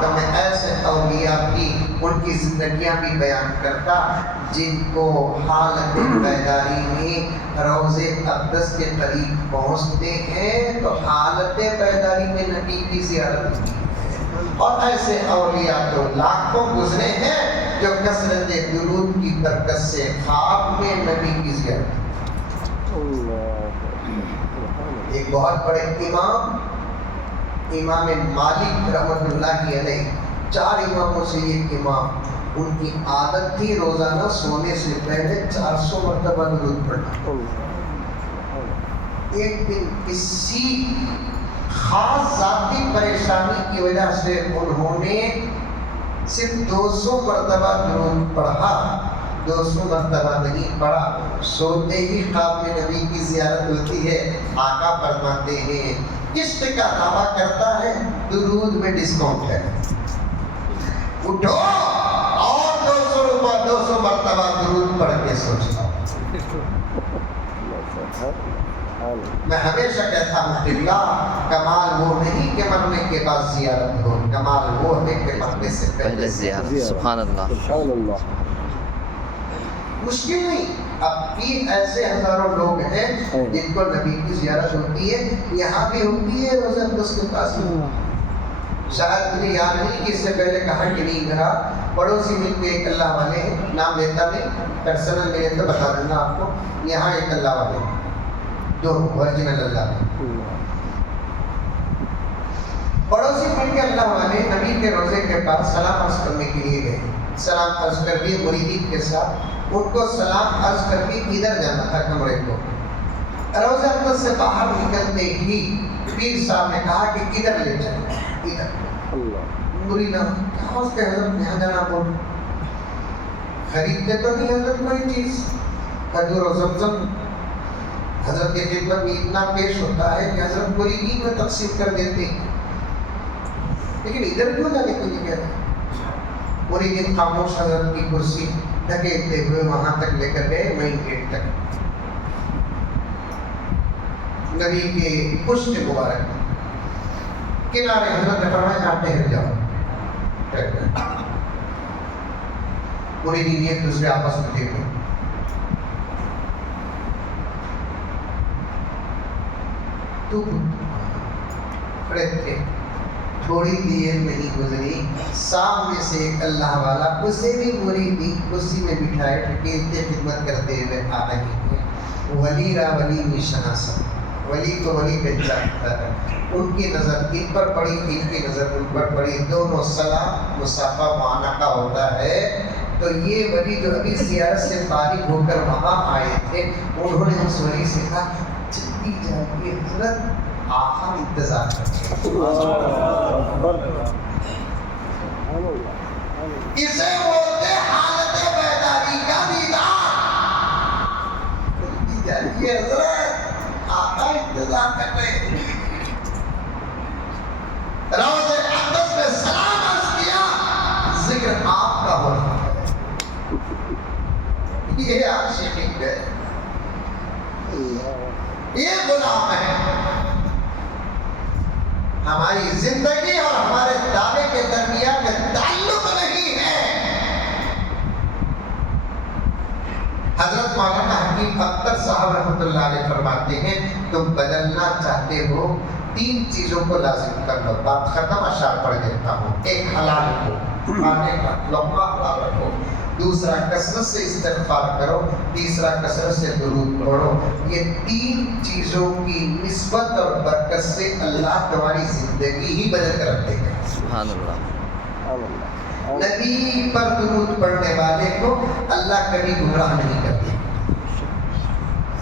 تو میں ایسے اولیاء کی ان کی زندگیاں بھی بیان کرتا جن کو حالت بیداری میں روضہ اقدس کے قریب پہنچتے ہیں تو حالت بیداری میں نبی کی زیارت ہوتی ہے. اور ایسے اولیاء تو لاکھوں گزرے ہیں جو کثرت درود کی برکت سے خواب میں نبی کی زیارت. ایک بہت بڑے امام مالک رحمۃ اللہ علیہ, 4 اماموں سے ایک امام, ان کی عادت تھی روزانہ سونے سے پہلے 400 مرتبہ درود پڑھنا. ایک دن کسی خاص ذاتی پریشانی کی وجہ سے انہوں نے صرف 200 مرتبہ درود پڑھا, 200 مرتبہ نہیں پڑھا. سوتے ہی خواب میں نبی کی زیارت ہوتی ہے. آقا فرماتے ہیں قسط کا دعویٰ کرتا ہے درود میں ڈسکاؤنٹ ہے, اٹھو اور 200 مرتبہ درود پڑھ کے سوچتا ہوں. میں ہمیشہ کہتا ہوں اللہ کمال وہ نہیں کہ مرنے کے بعد زیارت ہو, کمال وہ ہے کہ مرنے سے پہلے زیارت. سبحان اللہ. مشکل نہیں. اب بھی ایسے ہزاروں لوگ ہیں جن کو نبی کی زیارت ہوتی ہے. یہاں بھی ہوتی ہے روزہ اقدس کے پاس. شاید مجھے یاد نہیں کہ اس سے پہلے کہا کہ نہیں کرا. پڑوسی مل کے ایک اللہ والے ہیں, نام لیتا میں پرسنل میرے تو بتا دوں گا آپ کو. یہاں ایک اللہ والے ہیں, جو ورجنل اللہ ہے. پڑوسی مل کے اللہ والے نبی کے روزے کے پاس سلام عرض کرنے کے لیے گئے. سلام عرض کر کے مریدین کے ساتھ ان کو سلام عرض کر کے ادھر جانا تھا کمرے کو. روزہ اقدس سے باہر نکلتے ہی پیر صاحب نے کہا کہ کدھر لے چلیں, ادھر. مریدہ کہاں اس کے حضرت یہاں جانا بول, خریدتے تو نہیں حضرت کوئی چیز. کھجور و زمزم حضرت کے خدمت میں اتنا پیش ہوتا ہے کہ حضرت مریدین میں تقسیم کر دیتے ہیں, لیکن ادھر کیوں جانے کے لیے کہتے ہیں. مریدین خاموش حضرت کی کرسی دھکیلتے ہوئے وہاں تک لے کر گئے, مین گیٹ تک. نبی کے پشت مبارک کنارے حضرت نے فرمایا یہاں ٹہر جاؤ. مریدین ایک دوسرے آپس میں دیکھو. تو کھڑے تھے. تھوڑی دیر نہیں گزری, سامنے سے ایک اللہ والا اسے بھی مریدی کرسی میں بٹھائے ٹھکیلتے خدمت کرتے ہوئے آ رہے ہیں. ولی را ولی نشناسا, ولی کو ولی پہچانتا ہے. ان کی نظر ان پر پڑی, ان کی نظر ان پر پڑی. دونوں سلام مصافحہ معانقہ ہوتا ہے. تو یہ ولی جو ابھی زیارت سے فارغ ہو کر وہاں آئے تھے, انہوں نے اس ولی سے کہا جلدی جائیے حضرت, آقا انتظار کرتے ہیں. اسے بولتے حالت بیداری کا دیدار. جلدی جائیے حضرت, آقا انتظار کر رہے ہیں. روضہ اقدس میں سلام عرض کیا, ذکر آپ کا ہو رہا ہے. یہ عاشقین ہے, یہ غلام ہے. ہماری زندگی اور ہمارے دعوے کے درمیان میں تعلق نہیں ہے. حضرت مولانا حکیم اختر صاحب رحمۃ اللہ علیہ فرماتے ہیں تم بدلنا چاہتے ہو 3 چیزوں کو لازم کر لو. بات ختم, اشعار پڑھ دیتا ہوں. ایک حلال کو, کھانے کا لقمہ حلال رکھو. دوسرا کثرت سے استغفار کرو. تیسرا کثرت سے درود پڑھو. یہ 3 چیزوں کی نسبت اور برکت سے اللہ تمہاری زندگی ہی بدل کر رکھ دے گا. سبحان اللہ. نبی پر درود پڑھنے والے کو اللہ کبھی گمراہ نہیں کرتے.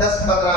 10-15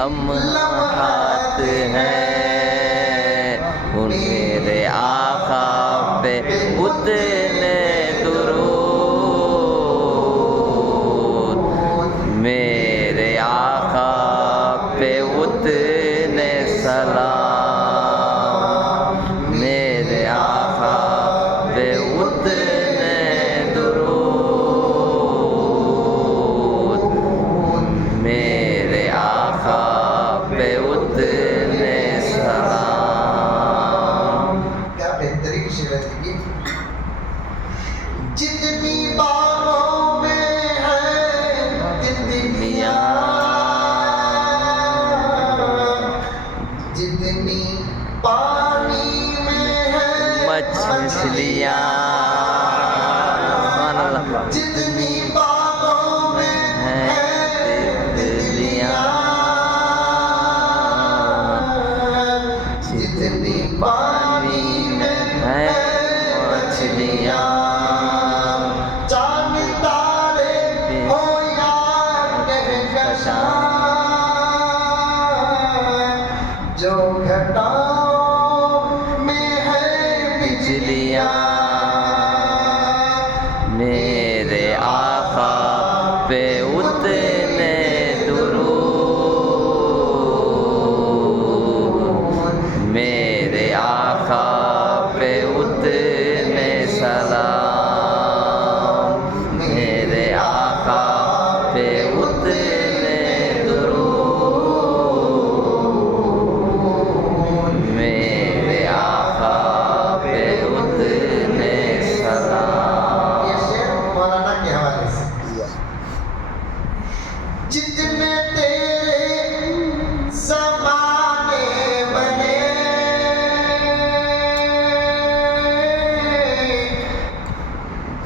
لمحات ہیں ان میرے آقا پہ اتنے درود، میرے آقا پہ اتنے سلام، میرے آقا پہ اتنے درود، میرے آقا پہ اتنے سلام۔ کیا بہترین شعر ہے یہ۔ جتنی باغوں میں ہے تتلیاں، جتنی پانی میں ہے مچھلیاں، جتنی باغوں میں ہے تتلیاں، جتنی پانی میں ہے مچھلیاں، چاند تارے ہو یا کہکشاں، جو گھٹاؤں میں ہے بجلیاں، میرے آقا پہ اتنے درود، میرے آقا پہ اتنے سلام، میرے آقا پہ اتنے درود، میرے آقا پہ اتنے سلام۔ یہ شعر مولانا کے حوالے سے۔ جتنے تیرے زمانے بنے،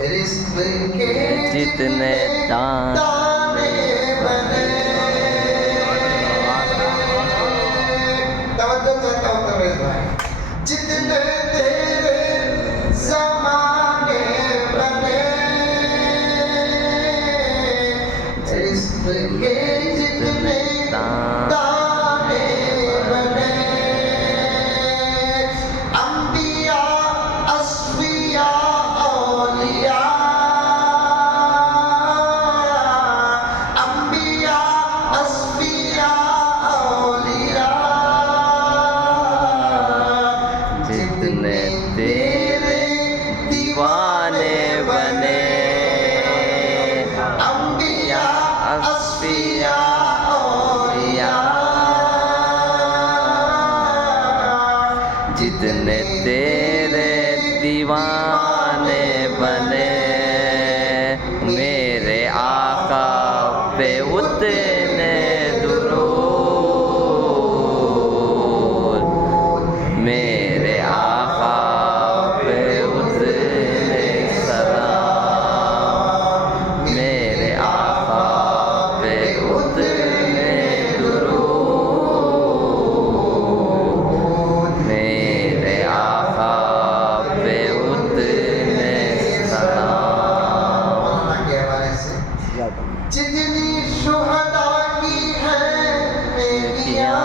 رزق کے جتنے دانے بنے، توجہ چاہتا ہوں تمیز بھائی، جتنے تیرے زمانے بنے، رزق کے جتنے دانے بنے، انبیاء اصفیاء اولیاء، انبیاء اصفیاء اولیاء، جتنے تیرے دیوانے بنے، انبیاء اصفیاء اولیاء، جتنے تیرے دیوانے بنے، میرے آقا پہ اتنے درود، میرے آقا پہ اتنے سلام، میرے آقا پہ اتنے درود، میرے آقا پہ اتنے سلام۔ مولانا کے حوالے سے۔ جتنی شہداء کی ہیں نیکیاں،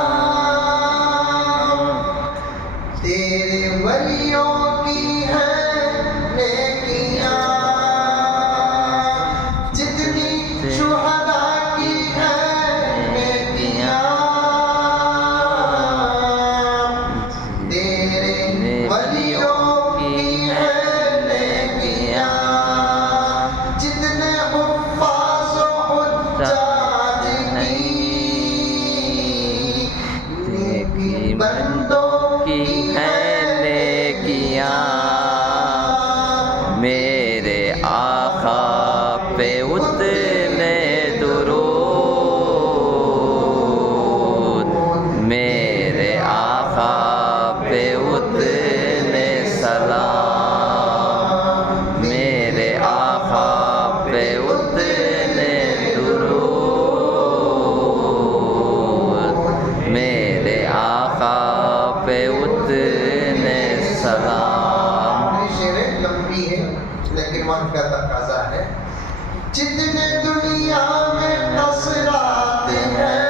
تیرے ولیوں کی ہیں نیکیاں، جتنی شہداء کی ہیں نیکیاں، تیرے ولیوں کی ہیں نیکیاں، جتنے حفاظ و حجاج کی نیکی بندوں کی ہیں نیکیاں، میرے آقا پہ اتنے درود، میرے آقا پہ اتنے سلام، میرے آقا پہ اتنے درود، میرے آقا پہ اتنے سلام۔ شعر لمبی ہے لیکن وقت کا تقاضا ہے۔ جتنے دنیا میں اثرات ہیں،